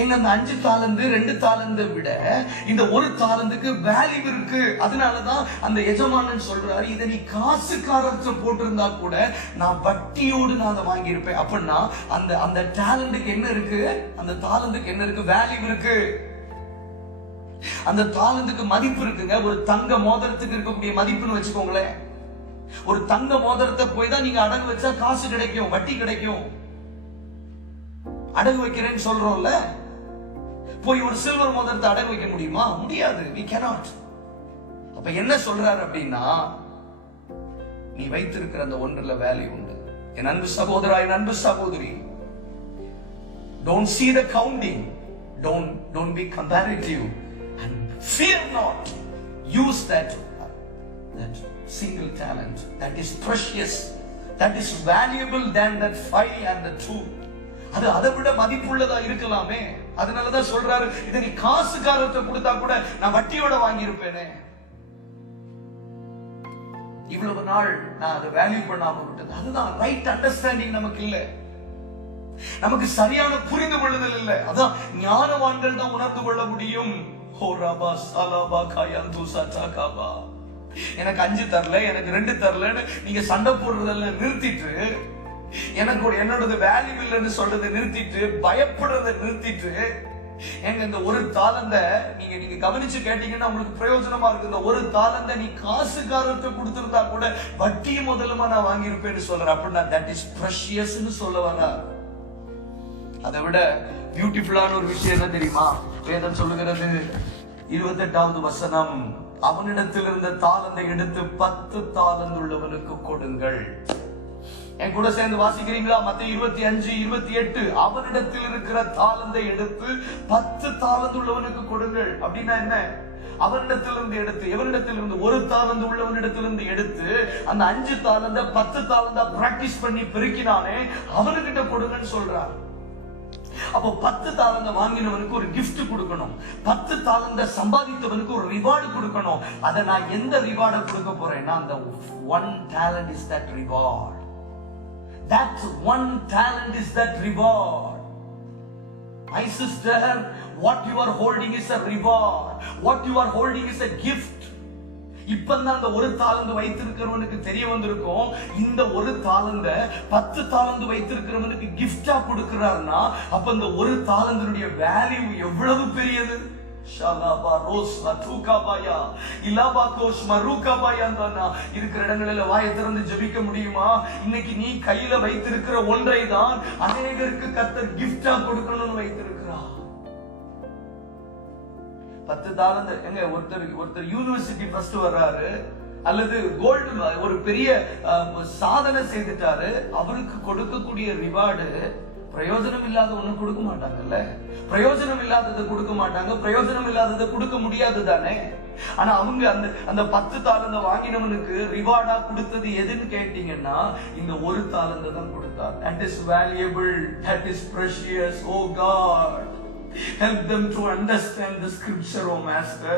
எங்க அந்த 5 தாலந்து 2 தாலந்தை விட இந்த 1 தாலந்துக்கு வேல்யூ இருக்கு. அதனாலதான் அந்த எஜமானன் சொல்றாரு, இதை நீ காசுக்காரர்கிட்ட போட்டிருந்தா கூட நான் வட்டியோடு நான் அதை வாங்கி இருப்பேன். அப்படின்னா அந்த டேலண்ட்டுக்கு என்ன இருக்கு? அந்த தாலந்துக்கு என்ன இருக்கு? வேல்யூ இருக்கு. அந்த தாலந்துக்கு மதிப்பு இருக்குங்க. ஒரு தங்க மோதிரத்துக்கு இருக்கக்கூடிய மதிப்புன்னு வச்சுக்கோங்களேன். ஒரு தங்க மோதிரத்தை போய் தான் நீங்க அடகு வச்சா காசு கிடைக்கும், வட்டி கிடைக்கும். அடகு வைக்கிறேன்னு சொல்றோம்ல, போய் ஒரு சில்வர் மோதிரத்தை அடகு வைக்க முடியுமா? முடியாது. we cannot. அப்ப என்ன சொல்றாரு அப்படின்னா, நீ வைத்திருக்கிற அந்த ஒன்றுல வேல்யூ உண்டு. என் அன்பு சகோதரா, என் அன்பு சகோதரி, don't see the counting, don't be comparative, and fear not. Use that single talent that is precious, that is valuable than that 5 and the 2. அது அதை விட மதிப்புள்ளதா இருக்கலாமே. அதனாலதான் சொல்றாரு, இதை நீ காசுக்காரத்தை கொடுத்தா கூட நான் வட்டியோட வாங்கி இருப்பேனே. இவ்வளவு நாள் நான் அதை வேல்யூ பண்ணாம விட்டது. அதுதான் ரைட் அண்டர்ஸ்டாண்டிங் நமக்கு இல்ல, நமக்கு சரியான புரிந்து கொள்ளுதல் இல்லை. அதான் ஞானவான்கள் தான் உணர்ந்து கொள்ள முடியும். எனக்கு 5 தரல, எனக்கு 2 தரலன்னு நீங்க சண்டை போடுறதெல்லாம் நிறுத்திட்டு, எனக்கு என்னோட வேல்யூ இல்லைன்னு சொல்றதை நிறுத்திட்டு, பயப்படுறதை நிறுத்திட்டு, எங்க இந்த 1 தாலந்தை நீங்க கவனிச்சு கேட்டீங்கன்னா உங்களுக்கு பிரயோஜனமா இருக்கு. இந்த 1 தாலந்தை நீ காசுக்காரர்கிட்ட கொடுத்திருந்தா கூட வட்டி முதலுமா நான் வாங்கி இருப்பேன்னு சொல்றேன். அப்படின்னா that is precious ன்னு சொல்ல வரா. அதை விட பியூட்டிஃபுல்லான ஒரு விஷயம் என்ன தெரியுமா? வேதம் சொல்லுகிறது 28வது வசனம், அவனிடத்தில் இருந்த தாலந்தை எடுத்து 10 தாலந்து உள்ளவனுக்கு கொடுங்கள். என் கூட சேர்ந்து வாசிக்கிறீங்களா? மத்தேயு 25:28, அவனிடத்தில் இருக்கிற தாலந்தை எடுத்து 10 தாலந்து உள்ளவனுக்கு கொடுங்கள். அப்படின்னா என்ன? அவனிடத்திலிருந்து எடுத்து, எவனிடத்திலிருந்து? 1 தாலந்து உள்ளவனிடத்திலிருந்து எடுத்து அந்த 5 தாலந்த 10 தாலந்தா பிராக்டிஸ் பண்ணி பெருக்கினானே, அவனுக்கிட்ட கொடுங்கன்னு சொல்றார். அப்போ 10 தாலந்த வாங்கினவனுக்கு ஒரு கிஃப்ட் கொடுக்கணும். 10 தாலந்த சம்பாதித்தவனுக்கு ஒரு ரிவார்டு கொடுக்கணும். அதை நான் எந்த ரிவார்டை கொடுக்க போறேன்னா, அந்த 1 talent is that reward. That 1 talent is that reward. My sister, what you are holding is a reward. What you are holding is a gift. இப்பதான் அந்த 1 தாலந்து வைத்திருக்கிறவனுக்கு தெரிய வந்திருக்கும், இந்த 1 தாலந்த 10 தாலந்து வைத்திருக்கிறவனுக்கு கிஃப்டா கொடுக்கிறார்னா, அப்ப இந்த 1 தாலந்தினுடைய வேல்யூ எவ்வளவு பெரியது. இருக்கிற இடங்களில் வாயை திறந்து ஜெபிக்க முடியுமா? இன்னைக்கு நீ கையில வைத்திருக்கிற ஒன்றை தான் அநேகருக்கு கர்த்தர் கிஃப்டா கொடுக்கணும்னு வைத்திருக்கிறார். 10 தாலந்து எங்க ஒருத்தர் யூனிவர்சிட்டி ஃபர்ஸ்ட் வர்றாரு, அல்லது கோல்டு ஒரு பெரிய சாதனை செய்துட்டாரு, அவருக்கு கொடுக்கக்கூடிய ரிவார்டு பிரயோஜனம் இல்லாத ஒண்ணு கொடுக்க மாட்டாங்கல்ல. பிரயோஜனம் இல்லாததை கொடுக்க மாட்டாங்க, பிரயோஜனம் இல்லாததை கொடுக்க முடியாது தானே. ஆனா அவங்க அந்த 10 தாலந்த வாங்கினவனுக்கு ரிவார்டா கொடுத்தது எதுன்னு கேட்டீங்கன்னா, இந்த 1 தாலந்த தான் கொடுத்தார். That is valuable, that is precious. Oh God, Help them to understand the scripture, oh Master.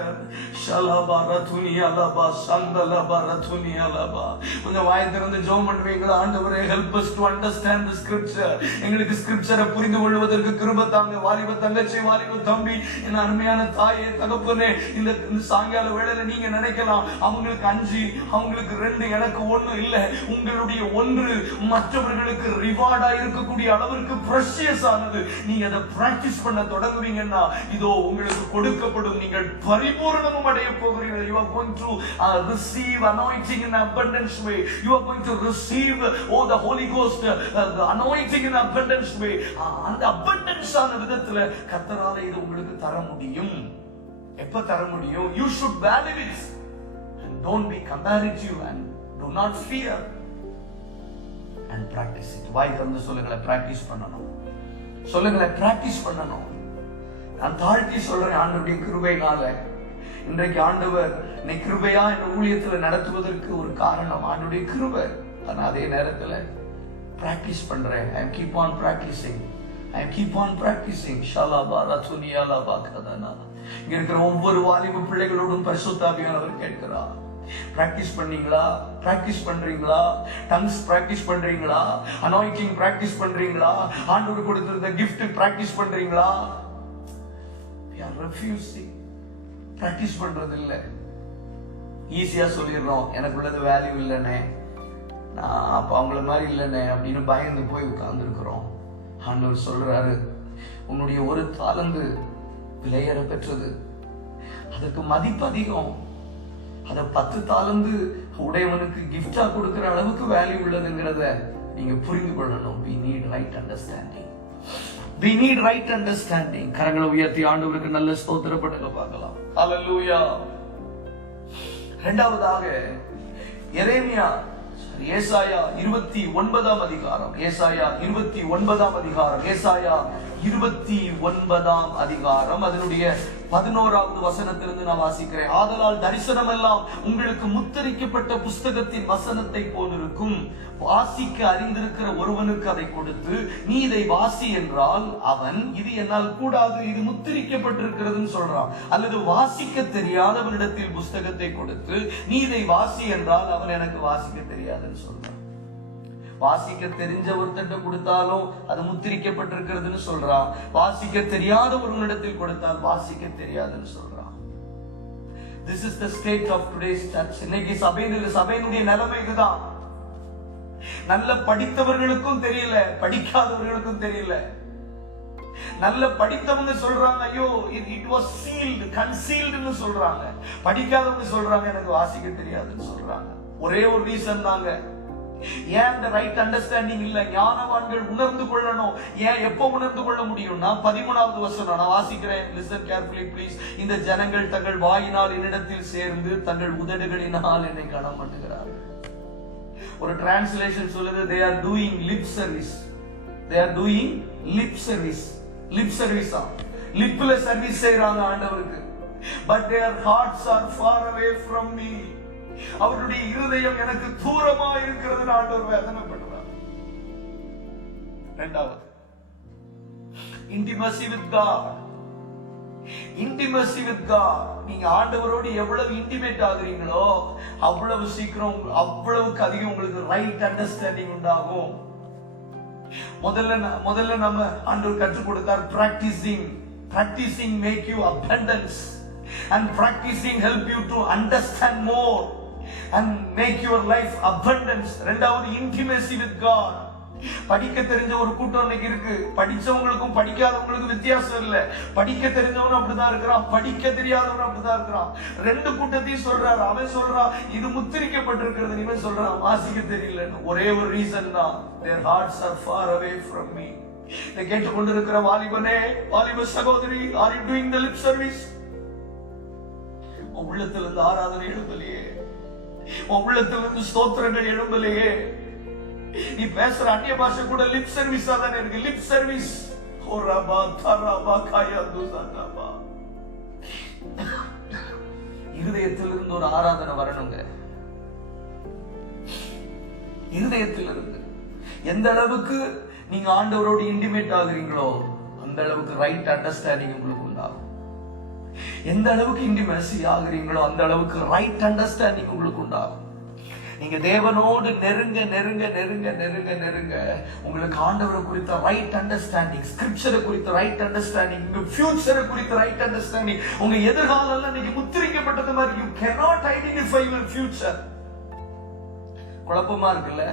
Shalabarathuniyalaba, Shandalabarathuniyalaba. கொஞ்சம் வாய் திறந்து ஜெபம் பண்ணுவீங்களா? ஆண்டவரே, help us to understand the scripture. எங்களுக்கு ஸ்கிரிப்சரை புரிந்து கொள்வதற்கு கிருபை தாங்க. வாலிப தங்கச்சி, வாலிப தம்பி, என் அருமையான தாயே, தகப்பனே, இந்த சாயங்கால வேளையில நீங்க நினைக்கலாம், அவங்களுக்கு 5, அவங்களுக்கு 2, எனக்கு 1 இல்ல. உங்களுடைய 1 மற்றவர்களுக்கு ரிவார்டா இருக்கக்கூடிய அளவிற்கு பிரஷியஸ் ஆனது. நீங்க அதை பிராக்டிஸ் பண்ண தொடங்குவீங்கன்னா இதோ உங்களுக்கு கொடுக்கப்படும். நீங்கள் பரிபூரணமும் அடைய போகிறீர்கள். You are going to receive anointing in abundance way. You are going to receive the Holy Ghost, the anointing in abundance way. அந்த abundance ஆன விதத்துல கர்த்தரால இது உங்களுக்கு தர முடியும். எப்ப தர முடியும்? You should value it and don't be comparative and do not fear and practice it. வாய் திறந்து சொல்லுங்களேன், பிராக்டிஸ் பண்ணணும். சொல்லுங்களேன், பிராக்டிஸ் பண்ணணும். நான் தாழ்த்தி சொல்றேன், ஆண்டவருடைய கிருபையினால இன்றைக்கு ஆண்டவர் என்னை கிருபையா என்ற ஊழியத்துல நடத்துவதற்கு ஒரு காரணம் ஆண்டவருடைய கிருபை. ஆனா அதே நேரத்துல பிராக்டிஸ் பண்றேன். I keep on practicing. I keep on practicing. ஷாலாபா ரத்துனியாலாபா கதனா. இங்க இருக்கிற ஒவ்வொரு வாலிப பிள்ளைகளோடும் பரிசுத்த ஆவியானவர் கேட்கிறார், பிராக்டிஸ் பண்ணீங்களா? பிராக்டிஸ் பண்றீங்களா? டங்ஸ் பிராக்டிஸ் பண்றீங்களா? அனாயிண்டிங் பிராக்டிஸ் பண்றீங்களா? ஆண்டவர் கொடுத்திருந்த கிஃப்ட் பிராக்டிஸ் பண்றீங்களா? We are refusing. பிராக்டிஸ் பண்றது இல்ல. ஈஸியா சொல்லிடுறோம், எனக்குள்ளது வேல்யூ இல்லைன்னே, நான் அப்ப அவங்கள மாதிரி இல்லைன்னே அப்படின்னு பயந்து போய் உட்கார்ந்து இருக்கிறோம். ஆண்டவர் சொல்றாரு, உன்னுடைய 1 தாலந்து விலையேற பெற்றது, அதுக்கு மதிப்பு அதிகம். அத 10 தாலந்து உடையவனுக்கு கிஃப்டா கொடுக்கிற அளவுக்கு வேல்யூ உள்ளதுங்கிறத நீங்க புரிந்து கொள்ளணும். We need right understanding. We need right understanding. கரங்களை உயர்த்தி ஆண்டவருக்கு நல்ல ஸ்தோத்திரப்படுங்க பார்க்கலாம். ஹalleluya. இரண்டாவதாக ஏசாயா 29ஆம் அதிகாரம். ஏசாயா 29ஆம் அதிகாரம். ஏசாயா 29ஆம் அதிகாரம் அதனுடைய 11வது வசனத்திலிருந்து நான் வாசிக்கிறேன். ஆதலால் தரிசனம் எல்லாம் உங்களுக்கு முத்திரிக்கப்பட்ட புஸ்தகத்தின் வசனத்தை போலிருக்கும். வாசிக்க அறிந்திருக்கிற ஒருவனுக்கு அதை கொடுத்து, நீ இதை வாசி என்றால் அவன், இது என்னால் கூடாது, இது முத்திரிக்கப்பட்டிருக்கிறதுன்னு சொல்றான். அல்லது வாசிக்க தெரியாதவனிடத்தில் புஸ்தகத்தை கொடுத்து, நீ இதை வாசி என்றால் அவன், எனக்கு வாசிக்க தெரியாதுன்னு சொல்றான். வாசிக்க தெரிஞ்ச ஒருத்தட்ட கொடுத்தாலும் அது முத்திரிக்கப்பட்டிருக்கிறதுன்னு சொல்றான். வாசிக்க தெரியாத ஒருவனிடத்தில் கொடுத்தால் வாசிக்க தெரியாதுன்னு சொல்றான். This is the state of today's church. இன்னைக்கு சபையினுடைய நிலைமை இதுதான். நல்ல படித்தவர்களுக்கும் தெரியல, படிக்காதவர்களுக்கும் தெரியல. நல்ல படித்தவங்க சொல்றாங்க, ஐயோ it was sealed, concealed ன்னு சொல்றாங்க. படிக்காதவங்க சொல்றாங்க, எனக்கு வாசிக்க தெரியாதுன்னு சொல்றாங்க. ஒரே ஒரு ரீசன் தாங்க. ஏன் அந்த ரைட் அண்டர்ஸ்டாண்டிங் இல்ல? ஞானவான்கள் உணர்ந்து கொள்ளணும். ஏன் எப்ப உணர்ந்து கொள்ள முடியும்னா 13வது வசனம் நான் வாசிக்கிறேன். Listen carefully please. இந்த ஜனங்கள் தங்கள் வாயினால் என்னிடத்தில் சேர்ந்து தங்கள் உதடுகளினால் என்னை கனம் பண்ணுகிறார்கள். ஒரு டிரான்ஸ்லேஷன் சொல்லுது, they are doing lip service. They are doing lip service. lip service ah லிப்ல service செய்றாங்க ஆண்டவருக்கு. but their hearts are far away from me. அவருடைய இருதயம் எனக்கு தூரமா இருக்கிறது ஆண்டவர் வேதனைப்படுறார். இரண்டாவது, intimacy with God. intimacy with God. நீங்க ஆண்டவரோடு எவ்வளவு இன்டிமேட் ஆகுறீங்களோ அவ்வளவு சீக்கிரம், அவ்வளவுக்கு அதிகம் உங்களுக்கு ரைட் அண்டர்ஸ்டாண்டிங் உண்டாகும். முதல்ல நம்ம ஆண்டவர் கற்றுக் கொடுத்தார் practicing make you abundance and practicing help you to understand more and make your life abundance. இரண்டாவது, intimacy with God. படிக்க தெரிஞ்ச ஒரு கூட்டம் இன்னைக்கு இருக்கு. படிச்சவங்களுக்கும் படிக்காதவங்களுக்கும் வித்தியாசம் இல்ல. படிக்க தெரிஞ்சவனும் அப்படிதான் இருக்கிறான், படிக்க தெரியாதவனும் அப்படிதான் இருக்கிறான். ரெண்டு கூட்டத்தையும் சொல்றாரு. அவன் சொல்றான் இது முத்திரிக்கப்பட்டிருக்கிறது, இவன் சொல்றான் வாசிக்க தெரியலன்னு. ஒரே ஒரு ரீசன் தான், their hearts are far away from me. இதை கேட்டுக்கொண்டிருக்கிற வாலிபனே, வாலிப சகோதரி, are you doing the lip service? உள்ளத்திலிருந்து ஆராதனை எழும்பலையே, உள்ளத்திலிருந்து ஸ்தோத்திரங்கள் எழும்பலையே. நீ பேசுற அந்நிய பாஷை கூட லிப் சர்வீஸா தானே இருக்கு. Lip service. ஓரபா தரபா காயதுசனபா. இருதயத்திலிருந்து ஒரு ஆராதனை வரணுங்க. இருதயத்திலிருந்து எந்த அளவுக்கு நீங்க ஆண்டவரோடு இன்டிமேட் ஆகுறீங்களோ அந்த அளவுக்கு ரைட் அண்டர்ஸ்டாண்டிங் உங்களுக்கு உண்டாகும். எந்த அளவுக்கு இன்டிமசி ஆகுறீங்களோ அந்த அளவுக்கு ரைட் அண்டர்ஸ்டாண்டிங் உங்களுக்கு உண்டாகும். நீங்க தேவனோடு நெருங்க நெருங்க நெருங்க நெருங்க நெருங்க உங்களுக்கு ஆண்டவரை குறித்த ரைட் அண்டர்ஸ்டாண்டிங், ஸ்கிரிப்சரை குறித்த ரைட் அண்டர்ஸ்டாண்டிங், உங்க ஃபியூச்சரை குறித்த ரைட் அண்டர்ஸ்டாண்டிங், உங்க எதிர்காலம் நீங்க முத்திரிக்கப்பட்டது மாதிரி you cannot identify your future. குழப்பமா இருக்குல்ல?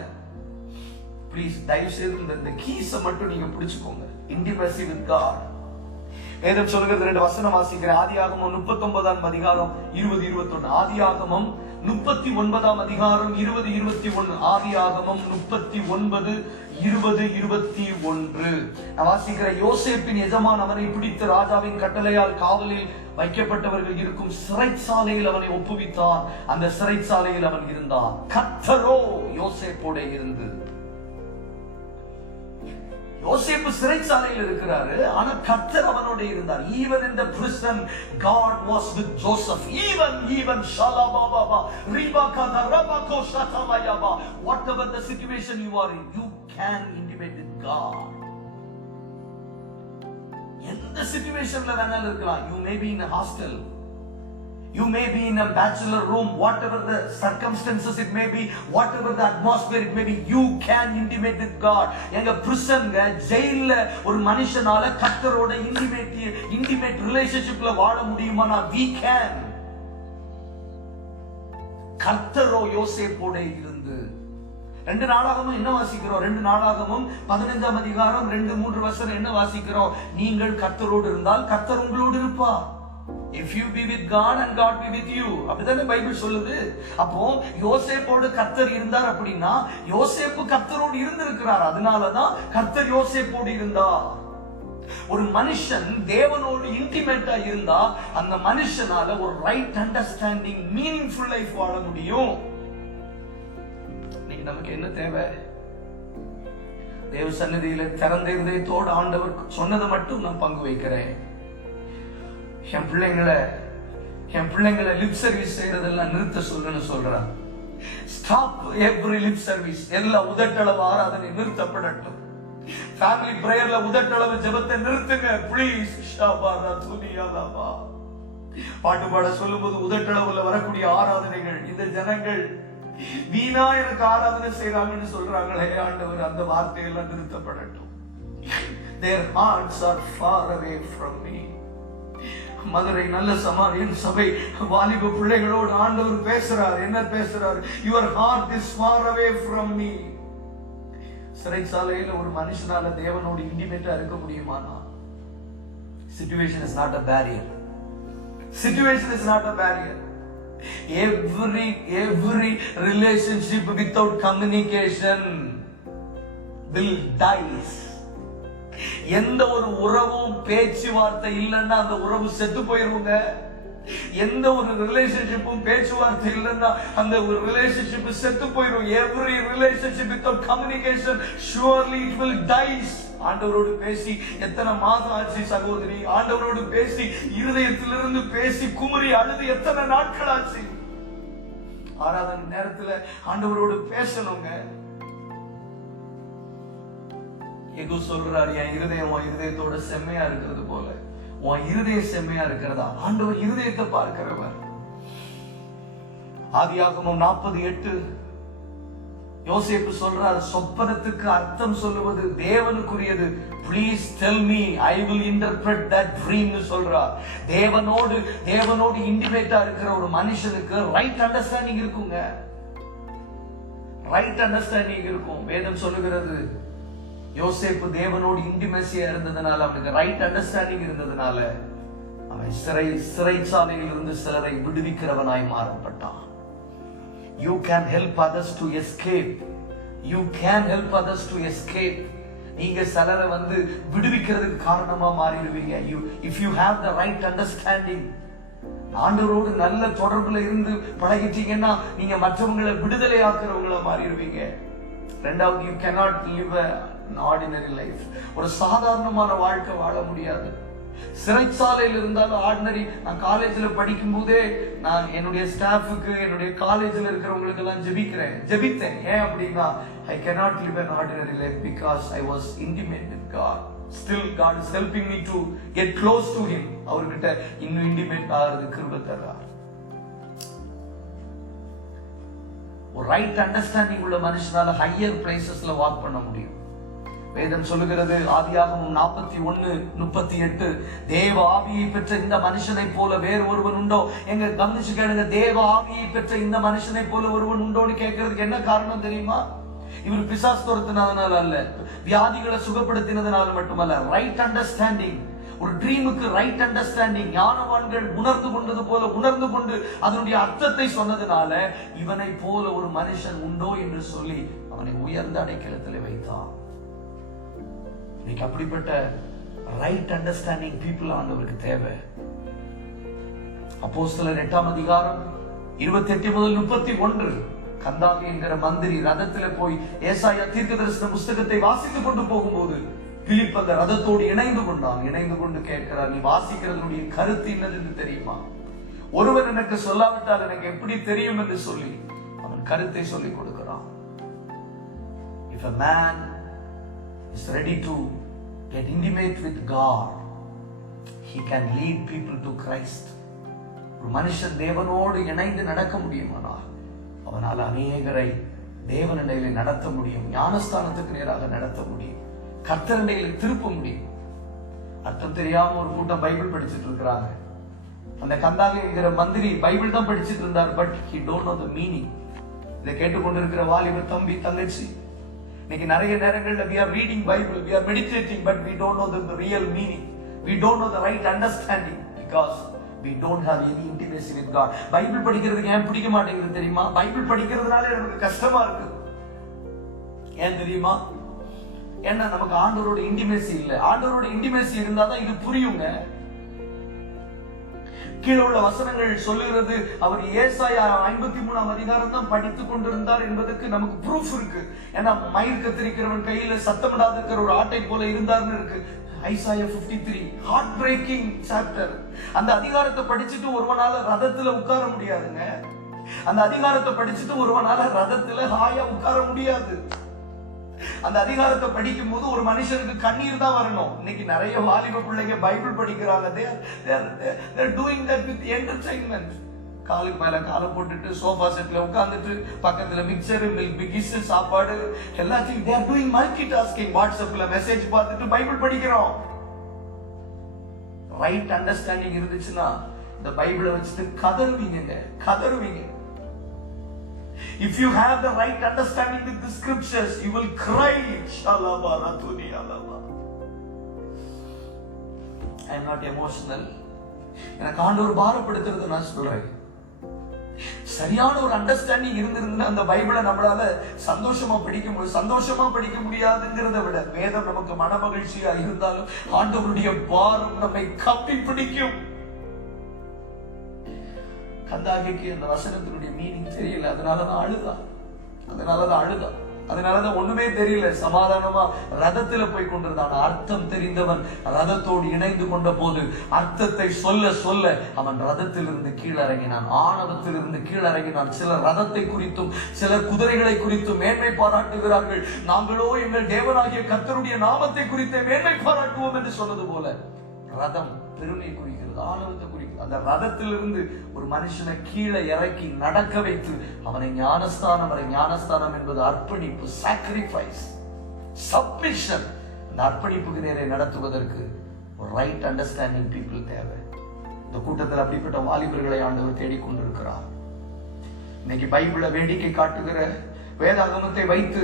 ப்ளீஸ் தயவு செய்து இந்த கீஸை மட்டும் நீங்க பிடிச்சுக்கோங்க. Intimacy with God. வேதம் சொல்கிறது, 2 வசனம் வாசிக்கிறேன். ஆதியாகமம் 39 அதிகாரம் 20-21. ஆதியாகமம் 39 அதிகாரம் 20-21. ஆதியாகமம் 39 20-21 வாசிக்கிற. யோசேப்பின் எஜமான் அவனை பிடித்து ராஜாவின் கட்டளையால் காவலில் வைக்கப்பட்டவர்கள் இருக்கும் சிறைச்சாலையில் அவனை ஒப்புவித்தார். அந்த சிறைச்சாலையில் அவன் இருந்தான். கர்த்தரோ யோசேப்போட இருந்து. யோசேப்பு சிறைச்சாலையில் இருக்கிறாரு, ஆனா கர்த்தர் அவனோட இருந்தார். Even in the prison God was with Joseph. Even shalababa ribaka rabako shatamayaba. Whatever the situation you are in, you can intimate with God. எந்த சிச்சுவேஷன்ல வேணாலும் இருக்கலாம். You may be in a hostel, you may be in a bachelor room, whatever the circumstances it may be, whatever the atmosphere it may be, you can intimate with God. எங்க பிரிசன்ல ஜெயில்ல ஒரு மனுஷனால கர்த்தரோட intimate ரிலேஷன்ஷிப்ல வாழ முடியுமானா we can. கர்த்தரோ யோசேப்போட இருந்து. 2 நாளாகமும் என்ன வாசிக்கிறோம்? 2 நாளாகமும் 15 அதிகாரம் 2-3 வசனம் என்ன வாசிக்கிறோம்? நீங்கள் கர்த்தரோடு இருந்தால் கர்த்தர் உங்களோடு இருப்பார். If you be with God and God be with you. அப்படிதானே பைபிள் சொல்லுது. அப்போ யோசேப்போடு கர்த்தர் இருந்தார் அப்படின்னா யோசேப்பு கர்த்தரோடு இருந்திருக்கிறார். அதனாலதான் கர்த்தர் யோசேப்போடு இருந்தார். ஒரு மனுஷன் தேவனோடு இன்டிமேட்டா இருந்தா அந்த மனுஷனால ஒரு ரைட் அண்டர்ஸ்டாண்டிங் மீனிங்ஃபுல் லைஃப் வாழ முடியும். இன்னைக்கு நமக்கு என்ன தேவை? தேவ சந்நிதியில திறந்த இதயத்தோடு ஆண்டவர் சொன்னதை மட்டும் நான் பங்கு வைக்கிறேன். என் பிள்ளைங்களை லிப் சர்வீஸ் செய்யறதெல்லாம் நிறுத்த சொல்றேன். Stop every lip service. எல்லா உதட்டளவு ஆராதனை நிறுத்தப்படட்டும். ஃபேமிலி பிரேயர்ல உதட்டளவு ஜெபத்தை நிறுத்துங்க ப்ளீஸ். பாட்டு பாட சொல்லும்போது உதட்டளவுல வரக்கூடிய ஆராதனைகள், இந்த ஜனங்கள் வீணா எனக்கு ஆராதனை செய்யறாங்கன்னு சொல்றாங்களே ஆண்டவர், அந்த வார்த்தையெல்லாம் நிறுத்தப்படட்டும். Their hearts are far away from me. Madurai நல்ல சமாரியன் சபை வாலிப பிள்ளைகளோடு ஆண்டவர் பேசுறார். என்ன பேசுறார்? Your heart is far away from me. சிறைச்சாலையில் ஒரு மனுஷனால தேவனோடு இன்டிமேட்டா இருக்க முடியுமானா? Situation is not a barrier. Situation is not a barrier. Every relationship without communication will die. எந்த ஒரு உறவும் பேச்சுவார்த்தை இல்லைன்னா அந்த உறவு செத்து போயிருங்க. எந்த ஒரு ரிலேஷன்ஷிப்பும் பேச்சுவார்த்தை இல்லைன்னா அந்த ஒரு ரிலேஷன்ஷிப் செத்து போயிடும். Every relationship without communication surely it will die. ஆண்டவரோடு பேசி எத்தனை மாதம் ஆச்சு சகோதரி? ஆண்டவரோடு பேசி இருதயத்திலிருந்து பேசி குமரி அழுது எத்தனை நாட்கள் ஆச்சு? ஆராதனை நேரத்துல ஆண்டவரோடு பேசணுங்க. எகு சொல்றாரு, என் இருதயம் உன் இருதயத்தோட செம்மையா இருக்கிறது போல உன் இருதயம் செம்மையா இருக்கிறதா? ஆண்டவர் இருதயத்தை பார்க்கிறவர். ஆதியாகமம் 40:8 யோசேப்பு சொல்றார், சொப்பனத்துக்கு அர்த்தம் சொல்லுவது தேவனுக்குரியது. Please tell me, I will interpret that dream சொல்றார். தேவனோடு இன்டிமேட்டா இருக்கிற ஒரு மனுஷனுக்கு ரைட் அண்டர்ஸ்டாண்டிங் இருக்குங்க. ரைட் அண்டர்ஸ்டாண்டிங் இருக்கும். வேதம் சொல்லுகிறது, யோசேப்பு தேவனோடு இன்டிமேசியா இருந்ததுனால, அவனுக்கு ரைட் அண்டர்ஸ்டாண்டிங் இருந்ததுனால அவன் சிறைச்சாலையில் இருந்து சிலரை விடுவிக்கிறவனாய் மாறப்பட்டான். You can help others to escape. You can help others to escape. நீங்க சிலரை விடுவிக்கிறதுக்கு காரணமா மாறிடுவீங்க. If you have the right understanding, ஆண்டவரோடு நல்ல தொடர்புல இருந்து பழகிட்டீங்கன்னா நீங்க மற்றவங்களை விடுதலை ஆக்குறவங்களா மாறிடுவீங்க. ரெண்டாவது, you cannot live an ordinary life. ஒரு சாதாரணமான வாழ்க்கை வாழ முடியாது. சிறைச்சாலையில் இருந்தாலும் ஆர்டினரி. நான் காலேஜ்ல படிக்கும் போதே நான் என்னுடைய ஸ்டாஃபுக்கு, என்னுடைய காலேஜ்ல இருக்கிறவங்களுக்கு எல்லாம் ஜெபித்தேன். ஏன் அப்படின்னா, I cannot live an ordinary life because I was intimate with God. Still God is helping me to get close to him. அவர்கிட்ட இன்னும் இன்டிமேட் ஆகிறது கிருபை தர்றார். ஒரு ரைட் அண்டர்ஸ்டாண்டிங் உள்ள மனுஷனால ஹையர் பிளேசஸ்ல வாக் பண்ண முடியும். வேதம் சொல்லுகிறது, ஆதியாகமம் 41:38, தேவ ஆவியை பெற்ற இந்த மனுஷனை போல வேறு ஒருவன் உண்டோ? எங்க கவனிச்சு கேளுங்க, தேவ ஆவியை பெற்ற இந்த மனுஷனை போல ஒருவன் உண்டோன்னு கேட்கறதுக்கு என்ன காரணம் தெரியுமா? இவர் பிசாசு துரத்தினதுனால அல்ல, வியாதிகளை சுகப்படுத்தினதுனால மட்டுமல்ல. Right understanding. ஒரு ட்ரீமுக்கு ரைட் அண்டர்ஸ்டாண்டிங். ஞானவான்கள் உணர்ந்து கொண்டது போல உணர்ந்து கொண்டு அதனுடைய அர்த்தத்தை சொன்னதுனால இவனை போல ஒரு மனுஷன் உண்டோ என்று சொல்லி அவனை உயர்ந்த அடைக்கலத்தில் வைத்தான். இன்னைக்கு அப்படிப்பட்ட ரைட் அண்டர்ஸ்டாண்டிங் பீப்புள் ஆண்டவருக்கு தேவை. அப்போஸ்தலர் 8:28-31 கந்தாகி என்கிற மந்திரி ரதத்துல போய் ஏசாயா தீர்க்கதரிசன புஸ்தகத்தை வாசித்துக் கொண்டு போகும்போது பிலிப் அந்த ரதத்தோடு இணைந்து கொண்டான். இணைந்து கொண்டு கேட்கிறார், நீ வாசிக்கிறதுடைய கருத்து என்னது என்று தெரியுமா? ஒருவன் எனக்கு சொல்லாவிட்டால் எனக்கு எப்படி தெரியும் என்று சொல்லி அவன் கருத்தை சொல்லிக் கொடுக்கிறான். If a man is ready to get intimate with God, he can lead people to Christ. ஒரு மனுஷன் தேவனோடு இணைந்து நடக்க முடியுமானால் அவனால் அநேகரை தேவனிடையிலே நடத்த முடியும். ஞானஸ்தானத்துக்கு நேராக நடத்த முடியும். கர்த்தரிடையிலே திருப்ப முடியும். அர்த்தம் தெரியாம ஒரு கூட்டம் பைபிள் படிச்சுட்டு இருக்கிறாங்க. அந்த கந்தாகிற மந்திரி பைபிள் தான் படிச்சுட்டு இருந்தார், but he don't know the meaning. இதை கேட்டுக்கொண்டிருக்கிற வாலிப தம்பி தங்கச்சி, இன்னைக்கு நிறைய நேரங்கள்ல we are reading Bible, we are meditating, but we don't know the real meaning. We don't know the right understanding because we don't have any intimacy with God. Bible படிக்கிறதுக்கு ஏன் பிடிக்க மாட்டேங்குது தெரியுமா? பைபிள் படிக்கிறதுனால எனக்கு கஷ்டமா இருக்கு. ஏன் தெரியுமா? ஏன்னா நமக்கு ஆண்டவரோட இன்டிமேசி இல்ல. ஆண்டவரோட இன்டிமேசி இருந்தாதான் இது புரியுங்க. கீழே உள்ள வசனங்கள் சொல்லுகிறது, அவர் ஏசாயா 53 தான் படித்துக் கொண்டிருந்தார் என்பதற்கு நமக்கு ப்ரூஃப் இருக்கு. ஏன்னா மயிர் கத்திரிக்கிறவன் கையில சத்தமிடாத இருக்கிற ஒரு ஆட்டை போல இருந்தார்னு இருக்கு. Isaiah 53 heart breaking chapter. அந்த அதிகாரத்தை படிச்சுட்டு ஒருவனால ரதத்துல உட்கார முடியாதுங்க. அந்த அதிகாரத்தை படிச்சுட்டு ஒருவனால ரதத்துல ஹாயா உட்கார முடியாது. அந்த அதிகாரத்தை படிக்கும் போது ஒரு மனுஷனுக்கு கண்ணீர் தான் வரணும். இன்னைக்கு நிறைய வாலிப பிள்ளைங்க பைபிள் படிக்கிறாங்க. they are doing that with entertainment. காலுக்கு மேல காலை போட்டுட்டு சோஃபா செட்ல உட்கார்ந்துட்டு பக்கத்துல மிக்சர் பிகிஸ் சாப்பாடு எல்லாத்தையும் they are doing multitasking. வாட்ஸ்அப்ல மெசேஜ் பார்த்துட்டு பைபிள் படிக்கிறோம். ரைட் அண்டர்ஸ்டாண்டிங் இருந்துச்சுன்னா இந்த பைபிளை வச்சுட்டு கதறுவீங்க. If you have the right understanding with the scriptures, you will cry. Shalaba ratuni alaba. I am not emotional. எனக்கு ஆண்டவர் பாரப்படுத்துறது நான் சொல்றேன். சரியான ஒரு அண்டர்ஸ்டாண்டிங் இருந்திருந்தா அந்த பைபிளை நம்மளால சந்தோஷமா படிக்க முடியாதுங்கிறத விட வேதம் நமக்கு மன மகிழ்ச்சியா இருந்தாலும் ஆண்டவருடைய பாரம் நம்மை கப்பி பிடிக்கும். கந்தாகிக்கு அந்த வசனத்தினுடைய மீனிங் தெரியல, அதனாலதான் அழுதா. ஒண்ணுமே தெரியல, சமாதானமா ரதத்துல போய் கொண்டிருந்தான். அர்த்தம் தெரிந்தவன் ரதத்தோடு இணைந்து கொண்ட போது அர்த்தத்தை சொல்ல சொல்ல அவன் ரதத்திலிருந்து கீழறங்கினான், ஆணவத்திலிருந்து கீழறங்கினான். சிலர் ரதத்தை குறித்தும் சிலர் குதிரைகளை குறித்தும் மேன்மை பாராட்டுகிறார்கள். நாங்களோ எங்கள் தேவனாகிய கர்த்தருடைய நாமத்தை குறித்து மேன்மை பாராட்டுவோம் என்று சொன்னது போல ரதம் பெருமை குறிக்கிறது, ஆணவத்தை குறிக்கிறது. அந்த ரதத்திலிருந்து ஒரு மனுஷனை கீழே இறக்கி நடக்க வைத்து அவனை ஞானஸ்தானம் என்பது அர்ப்பணிப்பு, சாக்ரிஃபைஸ், சப்மிஷன். அந்த அர்ப்பணிப்புக்கு நேரே நடத்துவதற்கு ஒரு ரைட் அண்டர்ஸ்டாண்டிங் பீப்புள் தேவை. இந்த கூட்டத்தில் அப்படிப்பட்ட வாலிபர்களை ஆண்டவர் தேடிக்கொண்டிருக்கிறார். இன்னைக்கு பைபிளை வேடிக்கை காட்டுகிற வேதாகமத்தை வைத்து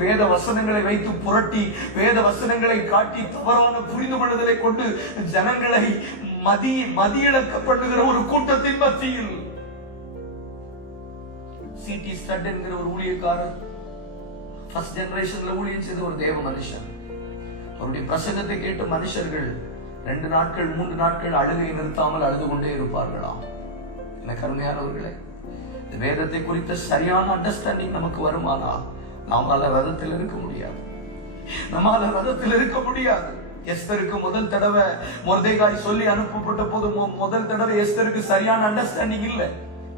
வேத வசனங்களை வைத்து புரட்டி வேத வசனங்களை காட்டி தவறான புரிந்து கொள்ளுதலை கொண்டு ஜனங்களை மதியிழக்கப்படுகிற ஒரு கூட்டத்தின் மத்தியில் சிடி ஸ்டட் என்கிற ஒரு ஊழியக்காரர் ஃபர்ஸ்ட் ஜெனரேஷன்ல ஊழியம் செய்த ஒரு தேவ மனுஷன். அவருடைய பிரசங்கத்தை கேட்டு மனுஷர்கள் 2 நாட்கள் 3 நாட்கள் அழுகை நிறுத்தாமல் அழுது கொண்டே இருப்பார்களாம். எனக்கு அருமையானவர்களே, வேதத்தை குறித்த சரியான அண்டர்ஸ்டாண்டிங் நமக்கு வருமானால் நம்மால ரதத்தில் இருக்க முடியாது. எஸ்தருக்கு முதல் தடவை மொர்தெகாய் சொல்லி அனுப்பப்பட்ட போது முதல் தடவை எஸ்தருக்கு சரியான அண்டர்ஸ்டாண்டிங் இல்லை.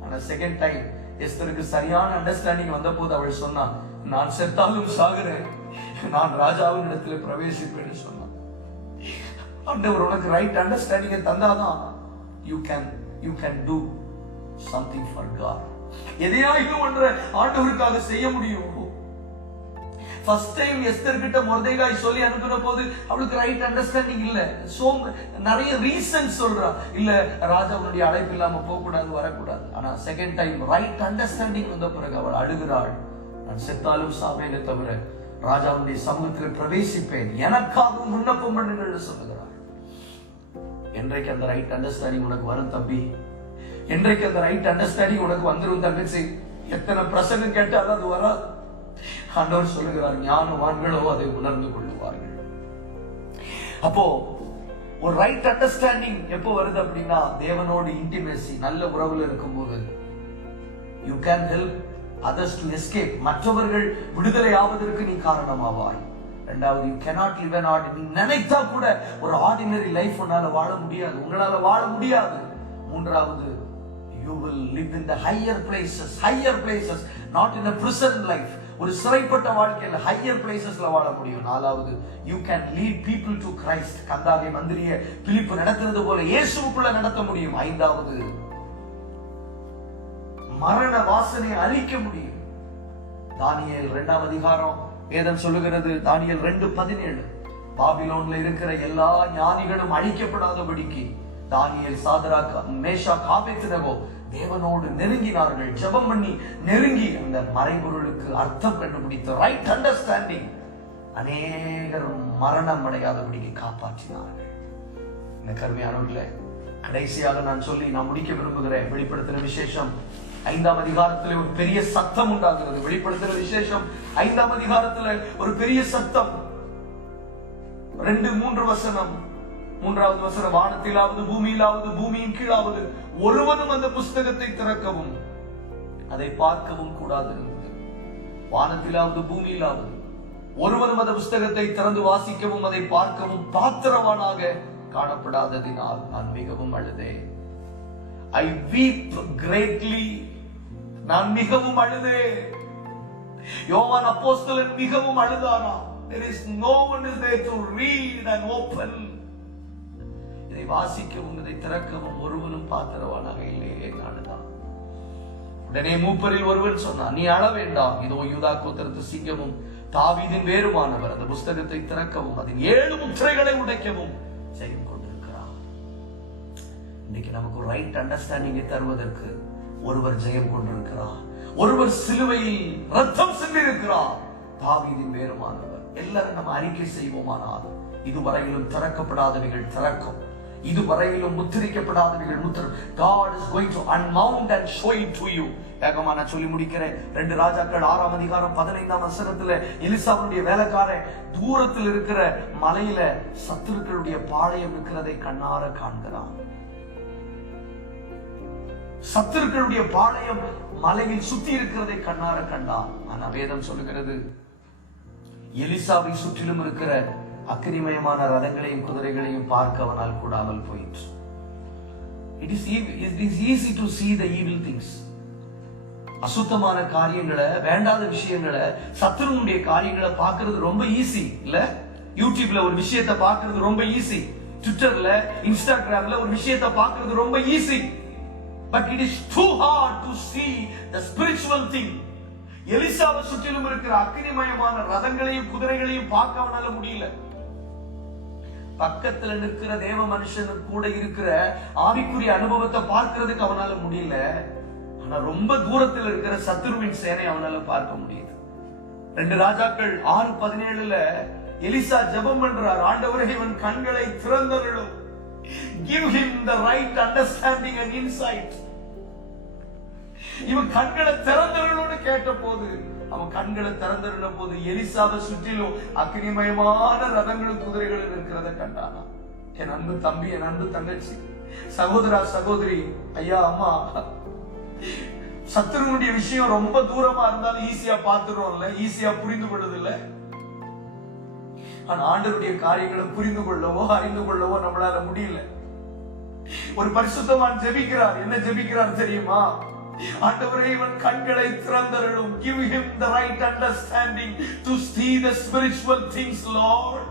ஆனா செகண்ட் டைம் எஸ்தருக்கு சரியான அண்டர்ஸ்டாண்டிங் வந்த போது அவள் சொன்னா, நான் செத்தாலும் சாகிறேன், நான் ராஜாவின் இடத்துல பிரவேசிப்பேன்னு சொன்னான். ஆண்டவர் உனக்கு right அண்டர்ஸ்டாண்டிங்கை தந்தாதான் you can do something for God. எதையாவது ஒன்றை ஆண்டவருக்காக செய்ய முடியும். ஃபர்ஸ்ட் டைம் எஸ்தர் கிட்ட மொர்தெகாய் சொல்லி அனுப்பின போது அவளுக்கு ரைட் அண்டர்ஸ்டாண்டிங் இல்ல. சோ நிறைய ரீசன் சொல்றா, இல்ல ராஜாவுடைய அழைப்பு இல்லாம போக கூடாது, வரக்கூடாது. ஆனா செகண்ட் டைம் ரைட் அண்டர்ஸ்டாண்டிங் வந்த பிறகு அவள் அழுகிறாள், நான் செத்தாலும் சாவேனே தவிர ராஜாவுடைய சமூகத்தில் பிரவேசிப்பேன், எனக்காகவும் விண்ணப்பம் பண்ணுங்கள் சொல்லுகிறாள். என்றைக்கு அந்த ரைட் அண்டர்ஸ்டாண்டிங் உனக்கு வரும் தம்பி, என்றைக்கு அந்த ரைட் அண்டர்ஸ்டாண்டிங் உனக்கு வந்துடும் தங்கச்சி, எத்தனை பிரசங்கம் கேட்டாலும் அது வராது. ஆண்டவர் சொல்லுகிறார், ஞானவான்களோ அதை உணர்ந்து கொள்ளுவார்கள். அப்போ ஒரு ரைட் அண்டர்ஸ்டாண்டிங் எப்போ வருது அப்படின்னா, தேவனோடு இன்டிமேசி, நல்ல உறவுல இருக்கும்போது you can help others to escape. மற்றவர்கள் விடுதலை ஆவதற்கு நீ காரணமாவாய். இரண்டாவது, you cannot live an ordinary, நீ நினைத்தா கூட ஒரு ஆர்டினரி லைஃப் உன்னால வாழ முடியாது, உங்களால வாழ முடியாது. மூன்றாவது, you will live in the higher places, not in a prison life. ஒரு சிறைப்பட்ட வாழ்க்கையில ஹையர் பிளேசஸ்ல வாழ முடியும். நாலாவது, you can lead people to Christ. கந்தாகை மந்திரிய பிலிப்பு நடத்துறது போல இயேசுவுக்குள்ள நடத்த முடியும். ஐந்தாவது, மரண வாசனையை அழிக்க முடியும். தானியேல் 2ஆம் அதிகாரம் வேதம் சொல்லுகிறது, தானியேல் 2:17, பாபிலோன்ல இருக்கிற எல்லா ஞானிகளும் அழிக்கப்படாதபடிக்கு தானியேல், சாத்ராக், மேஷாக், ஆபேத்நேகோ தேவனோடு நெருங்கினார்கள். ஜெபம் பண்ணி நெருங்கி அந்த மறைபொருளுக்கு அர்த்தம் கண்டுபிடித்த ரைட் அண்டர்ஸ்டாண்டிங் அநேகர் மரணம் அடையாதபடிக்கு காப்பாற்றினார்கள். இந்த கருமையானவர்களே, கடைசியாக நான் சொல்லி நான் முடிக்க விரும்புகிறேன். வெளிப்படுத்தின விசேஷம் 5ஆம் அதிகாரத்தில் ஒரு பெரிய சத்தம் உண்டாகிறது. வெளிப்படுத்தின விசேஷம் 5ஆம் அதிகாரத்தில் ஒரு பெரிய சத்தம். 2-3 வசனம். 3வது வசனம், வானத்திலாவது பூமியிலாவது பூமியின் கீழாவது ஒருவனும் அந்த புஸ்தகத்தை திறக்கவும் அதை பார்க்கவும் கூடாது. வானத்திலாவது பூமியிலாவது ஒருவனும் அந்த புஸ்தகத்தை திறந்து வாசிக்கவும் அதை பார்க்கவும் பாத்திரவானாக காணப்படாததினால் நான் மிகவும் அழுதேன். I weep greatly. நான் மிகவும் அழுதேன். யோவான் அப்போஸ்தலன் மிகவும் அழுதானா. There is no one is there to read and open. இதை வாசிக்கவும் இதை திறக்கவும் ஒருவனும் பாத்திரவானாக இல்லையே நானுதான். உடனே மூப்பரில் ஒருவன் சொன்னான், நீ அழ வேண்டாம், இதோ யூதா கோத்திரத்து சிங்கமும் தாவீதின் வேறுமானவர் அந்த புஸ்தகத்தை திறக்கவும் அதன் 7 முத்திரைகளை உடைக்கவும் செய்து கொண்டிருக்கிறார். இன்னைக்கு நமக்கு ஒரு ரைட் அண்டர்ஸ்டாண்டிங்கை தருவதற்கு ஒருவர் ஜெயம் கொண்டிருக்கிறார், ஒருவர் சிலுவையில் ரத்தம் சிந்திருக்கிறார், தாவீதின் வேறுமானவர். எல்லாரும் நம்ம அறிக்கை செய்வோமானால், இதுவரையிலும் திறக்கப்படாதவைகள் திறக்கும், இதுவரையிலும் முத்திரிக்கப்படாதவைகள் முத்திரம். God is going to unmount and show it to you. வேகமா நான் சொல்லி முடிக்கிறேன். 2 ராஜாக்கள் 6ஆம் அதிகாரம் 15ஆம் வசனத்துல எலிசாவுடைய வேலைக்காரன் தூரத்தில் இருக்கிற மலையில சத்துருக்களுடைய பாளையம் இருக்கிறதை கண்ணார காண்கிறான். சத்துருக்களுடைய பாளையம் மலையில் சுத்தி இருக்கிறதை கண்ணார கண்டான். ஆனா வேதம் சொல்லுகிறது, எலிசாவை சுற்றிலும் இருக்கிற அக்கினிமயமான ரதங்களையும் குதிரைகளையும் பார்க்க அவனால் கூடாமல் போயிற்று. It is easy to see the evil things. அசுத்தமான காரியங்களை, வேண்டாத விஷயங்களை, சத்துருடைய காரியங்களை பார்க்கிறது ரொம்ப ஈஸி இல்ல? யூடியூப்ல ஒரு விஷயத்தை பார்க்கிறது ரொம்ப ஈஸி, ட்விட்டர்ல, இன்ஸ்டாகிராம்ல ஒரு விஷயத்தை பார்க்கிறது ரொம்ப easy. But it is too hard to see the spiritual thing. எலிசாவை சுற்றிலும் இருக்கிற அக்கினிமயமான ரதங்களையும் குதிரைகளையும் பார்க்க அவனால முடியல. பக்கத்துல நிற்கிற தேவ மனுஷனுக்கு கூட இருக்கிற ஆவிக்குரிய அனுபவத்தை பார்க்கிறதுக்கு அவனால முடியல. ஆனா ரொம்ப தூரத்தில் இருக்கிற சத்துருவின் சேனை அவனால பார்க்க முடியுது. 2 ராஜாக்கள் 6:17 எலிசா ஜெபம் பண்றார், ஆண்டவரே இவன் கண்களை திறந்தருளும். Give him the right understanding and insight. இவன் கண்களை திறந்தருளும்னு கேட்ட போது, அவன் கண்களை திறந்தருள போது எலிசாவை சுற்றிலும் அக்னிமயமான ரதங்களும் குதிரைகளும் இருக்கிறத கண்டானா. என் அன்பு தம்பி, என் அன்பு தங்கச்சி, சகோதரா சகோதரி, ஐயா அம்மா, சத்துருடைய விஷயம் ரொம்ப தூரமா இருந்தாலும் ஈஸியா பார்த்துடுறோம்ல, ஈஸியா புரிந்து கொள்வது இல்ல. ஆனா ஆண்டவருடைய காரியங்களை புரிந்து கொள்ளவோ அறிந்து கொள்ளவோ நம்மளால முடியல. ஒரு பரிசுத்தவான் ஜெபிக்கிறார். என்ன ஜெபிக்கிறார் தெரியுமா? ஆண்டவரே இவன் கண்களை திறந்தருளும். Give him the right understanding to see the spiritual things, Lord.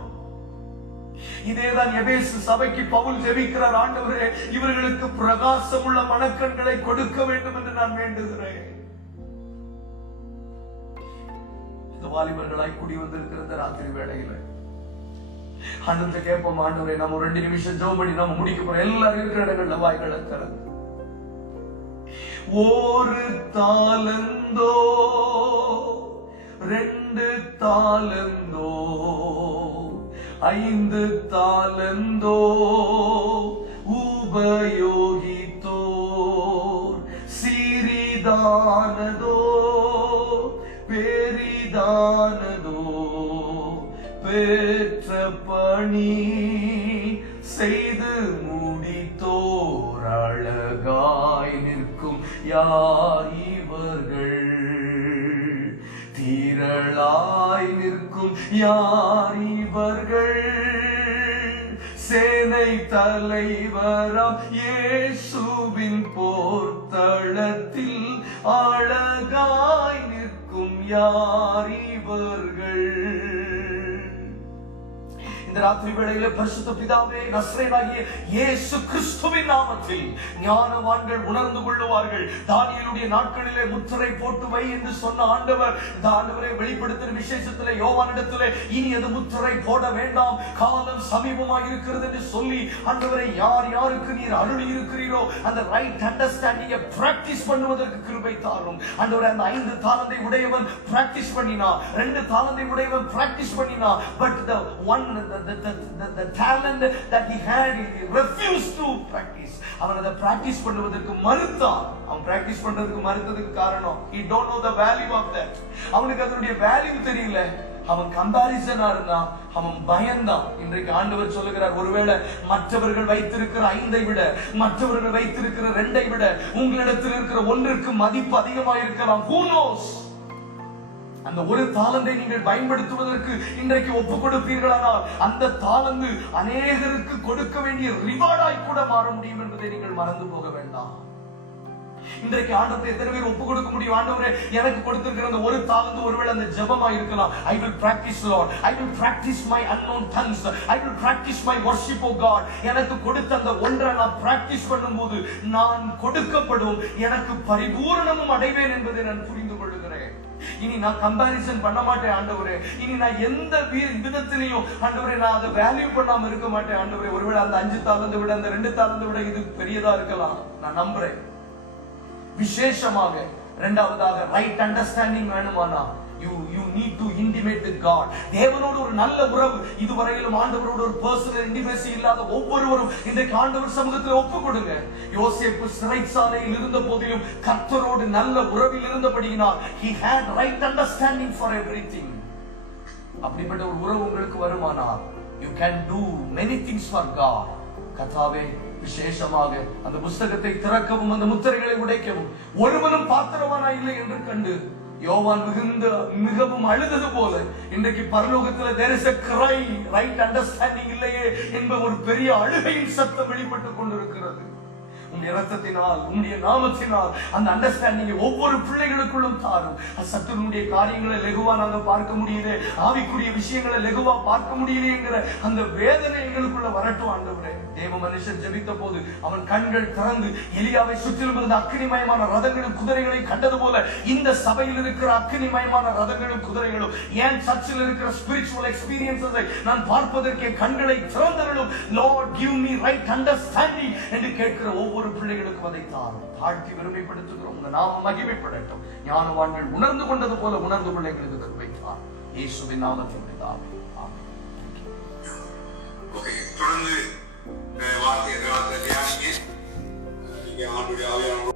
இதேதான் எபேசு சபைக்கு பவுல் ஜெபிக்கிறார். ஆண்டவரே இவர்களுக்கு பிரகாசமுள்ள மனக்கண்களை கொடுக்க வேண்டும் என்று நான் வேண்டுகிறேன். இந்த வாலிபர்களாய் கூடி வந்திருக்கிற ராத்திரி வேளையில ஆண்டவரே கேட்போம். ஆண்டவரே நம்ம 2 நிமிஷம் ஜெபம் பண்ணி நம்ம முடிக்க போறோம். எல்லாரும் இருக்கிற இடங்கள்ல வாய்களை திறந்து, ஒரு தாலந்தோ 2 தாலந்தோ 5 தாலந்தோ உபயோகித்தோர் சிறிதானதோ பெரிதானதோ பெற்ற பணி செய்து முடித்தோர் அழகாய் நிற்கும் யார் இவர்கள்? திரளாய் நிற்கும் யார் இவர்கள்? சேனை தலைவராம் இயேசுவின் போர்த்தளத்தில் அழகாய் நிற்கும் யார் இவர்கள்? இந்த ராத்திரி வேளையிலே பரிசுத்த பிதாவே, நசரேயனாகிய இயேசு கிறிஸ்துவின் நாமத்தில் ஞானவான்கள் உணர்ந்து கொள்ளுவார்கள். தானியேலுடைய நாட்களிலே முத்திரை போட்டு வை என்று சொன்ன ஆண்டவர், ஆண்டவரை வெளிப்படுத்தின விசேஷத்திலே யோவானிடத்திலே இனி அது முத்திரை போட வேண்டாம், காலம் சமீபமாக இருக்கிறது என்று சொல்லி ஆண்டவரை யார் யாருக்கு நீர் அருளி இருக்கிறீரோ அந்த ரைட் அண்டர்ஸ்டாண்டிங்கை பிராக்டிஸ் பண்ணுவதற்கு கிருபை தாரும். ஆண்டவரே அந்த 5 தாலந்தை உடையவன் பிராக்டிஸ் பண்ணினா, 2 தாலந்தை உடையவன் பிராக்டிஸ் பண்ணினா, but the talent that he had, he refused to practice. அவன் அதை பிராக்டிஸ் பண்ணுவதற்கு மறுத்தான். அவன் பிராக்டிஸ் பண்றதுக்கு மறுத்ததுக்கு காரணம், he don't know the value of that. அவனுக்கு அதனுடைய வேல்யூ தெரியல. அவன் கம்பாரிசனா இருந்தான், அவன் பயந்தான். இன்றைக்கு ஆண்டவர் சொல்லுகிறார், ஒருவேளை மற்றவர்கள் வைத்திருக்கிற 5ஐ விட, மற்றவர்கள் வைத்திருக்கிற 2ஐ விட உங்களிடத்தில் இருக்கிற 1ற்கு மதிப்பு அதிகமாக இருக்கலாம். Who knows? அந்த ஒரு தாலந்தை நீங்கள் பயன்படுத்துவதற்கு இன்றைக்கு ஒப்பு கொடுப்பீர்களானால் அந்த தாலந்து அநேகருக்கு கொடுக்க வேண்டிய ரிவார்டாய் கூட மாற முடியும் என்பதை நீங்கள் மறந்து போக வேண்டாம். இன்றைக்கு ஆண்டவரே எத்தனை பேர் ஒப்பு கொடுக்க முடியும்? ஆண்டவரே எனக்கு கொடுத்திருக்கிற அந்த ஒரு தாலந்து ஒருவேளை அந்த ஜெபமா இருக்கலாம். I will practice, Lord. I will practice my unknown tongues. I will practice my worship, oh God. எனக்கு கொடுத்த அந்த ஒன்றை நான் பிராக்டிஸ் பண்ணும்போது நான் கொடுக்கப்படும், எனக்கு பரிபூரணமும் அடைவேன் என்பதை நான் புரிந்து கொள்கிறேன். இனி நான் கம்பாரிசன் பண்ண மாட்டேன் ஆண்டவரே. இனி நான் எந்த விதத்திலையும் ஆண்டவரே நான் அதை வேல்யூ பண்ணாம இருக்க மாட்டேன் ஆண்டவரே. ஒருவேளை அந்த 5 தாலந்தை விட, அந்த 2 தாலந்தை விட இது பெரியதா இருக்கலாம், நான் நம்புறேன். விசேஷமாக இரண்டாவதாக ரைட் அண்டர்ஸ்டாண்டிங் வேணுமானா you need to intimate with God. தேவனோடு ஒரு நல்ல உறவு, இதுவரையிலும் ஆண்டவரோடு ஒரு பர்சனல் இன்டிமேசி இல்லாத ஒவ்வொருவரும் இன்றைக்கு ஆண்டவர் சமூகத்தில் ஒப்பு கொடுங்க. யோசேப்பு சிறைச்சாலையில் இருந்த போதிலும் கர்த்தரோடு நல்ல உறவில் இருந்தபடியினால் he had right understanding for everything. அப்படிப்பட்ட ஒரு உறவு உங்களுக்கு வருமானால் you can do many things for God. கர்த்தாவே, விசேஷமாக அந்த புத்தகத்தை திறக்கவும் அந்த முத்திரைகளை உடைக்கவும் ஒருவனும் பாத்திரவானா இல்லை என்று கண்டு யோவான் மிகவும் அழுதது போல இன்றைக்கு பரலோகத்தில் there is a cry, right understanding இல்லையே என்ப ஒரு பெரிய அழுகையின் சத்தம் வெளிப்பட்டுக் கொண்டிருக்கிறது. உம்முடைய இரத்தத்தினால், உம்முடைய நாமத்தினால் அந்த அண்டர்ஸ்டாண்டிங்கை ஒவ்வொரு பிள்ளைகளுக்குள்ளும் தாரும். சத்துருடைய காரியங்களை லெகுவா நாங்க பார்க்க முடியுது, ஆவிக்குரிய விஷயங்களை லெகுவா பார்க்க முடியுது என்கிற அந்த வேதனை எங்களுக்குள்ள வரட்டும் ஆண்டவரே. தேவ மனுஷன் ஜெபித்த போது அவன் கண்கள் திறந்து எலியாவை சுற்றிலும் இருந்த அக்கினிமயமான ரதங்களும் குதிரைகளையும் கண்டது போல இந்த சபையில் இருக்கிற அக்கினிமயமான ரதங்களும் குதிரைகளும் என் சர்ச்சில் இருக்கிற ஸ்பிரிச்சுவல் எக்ஸ்பீரியன்ஸை நான் பார்ப்பதற்கு கண்களை திறந்தருளும். Lord, give me right understanding என்று கேட்கிற ஒவ்வொரு பிள்ளைகளுக்கும் அதை தாரும். தாழ்த்தி பெருமைப்படுத்துகிறோம். உங்க நாமம் மகிமைப்படட்டும். ஞானவான்கள் உணர்ந்து கொண்டது போல உணர்ந்து பிள்ளைகளுக்கு கிருபை தார். இயேசுவின் நாமத்தில் பிதாவே, ஆமென். தொடர்ந்து வார்த்தையை தியானிங்க. நீங்க ஆண்டுடைய ஆவியானவரோடு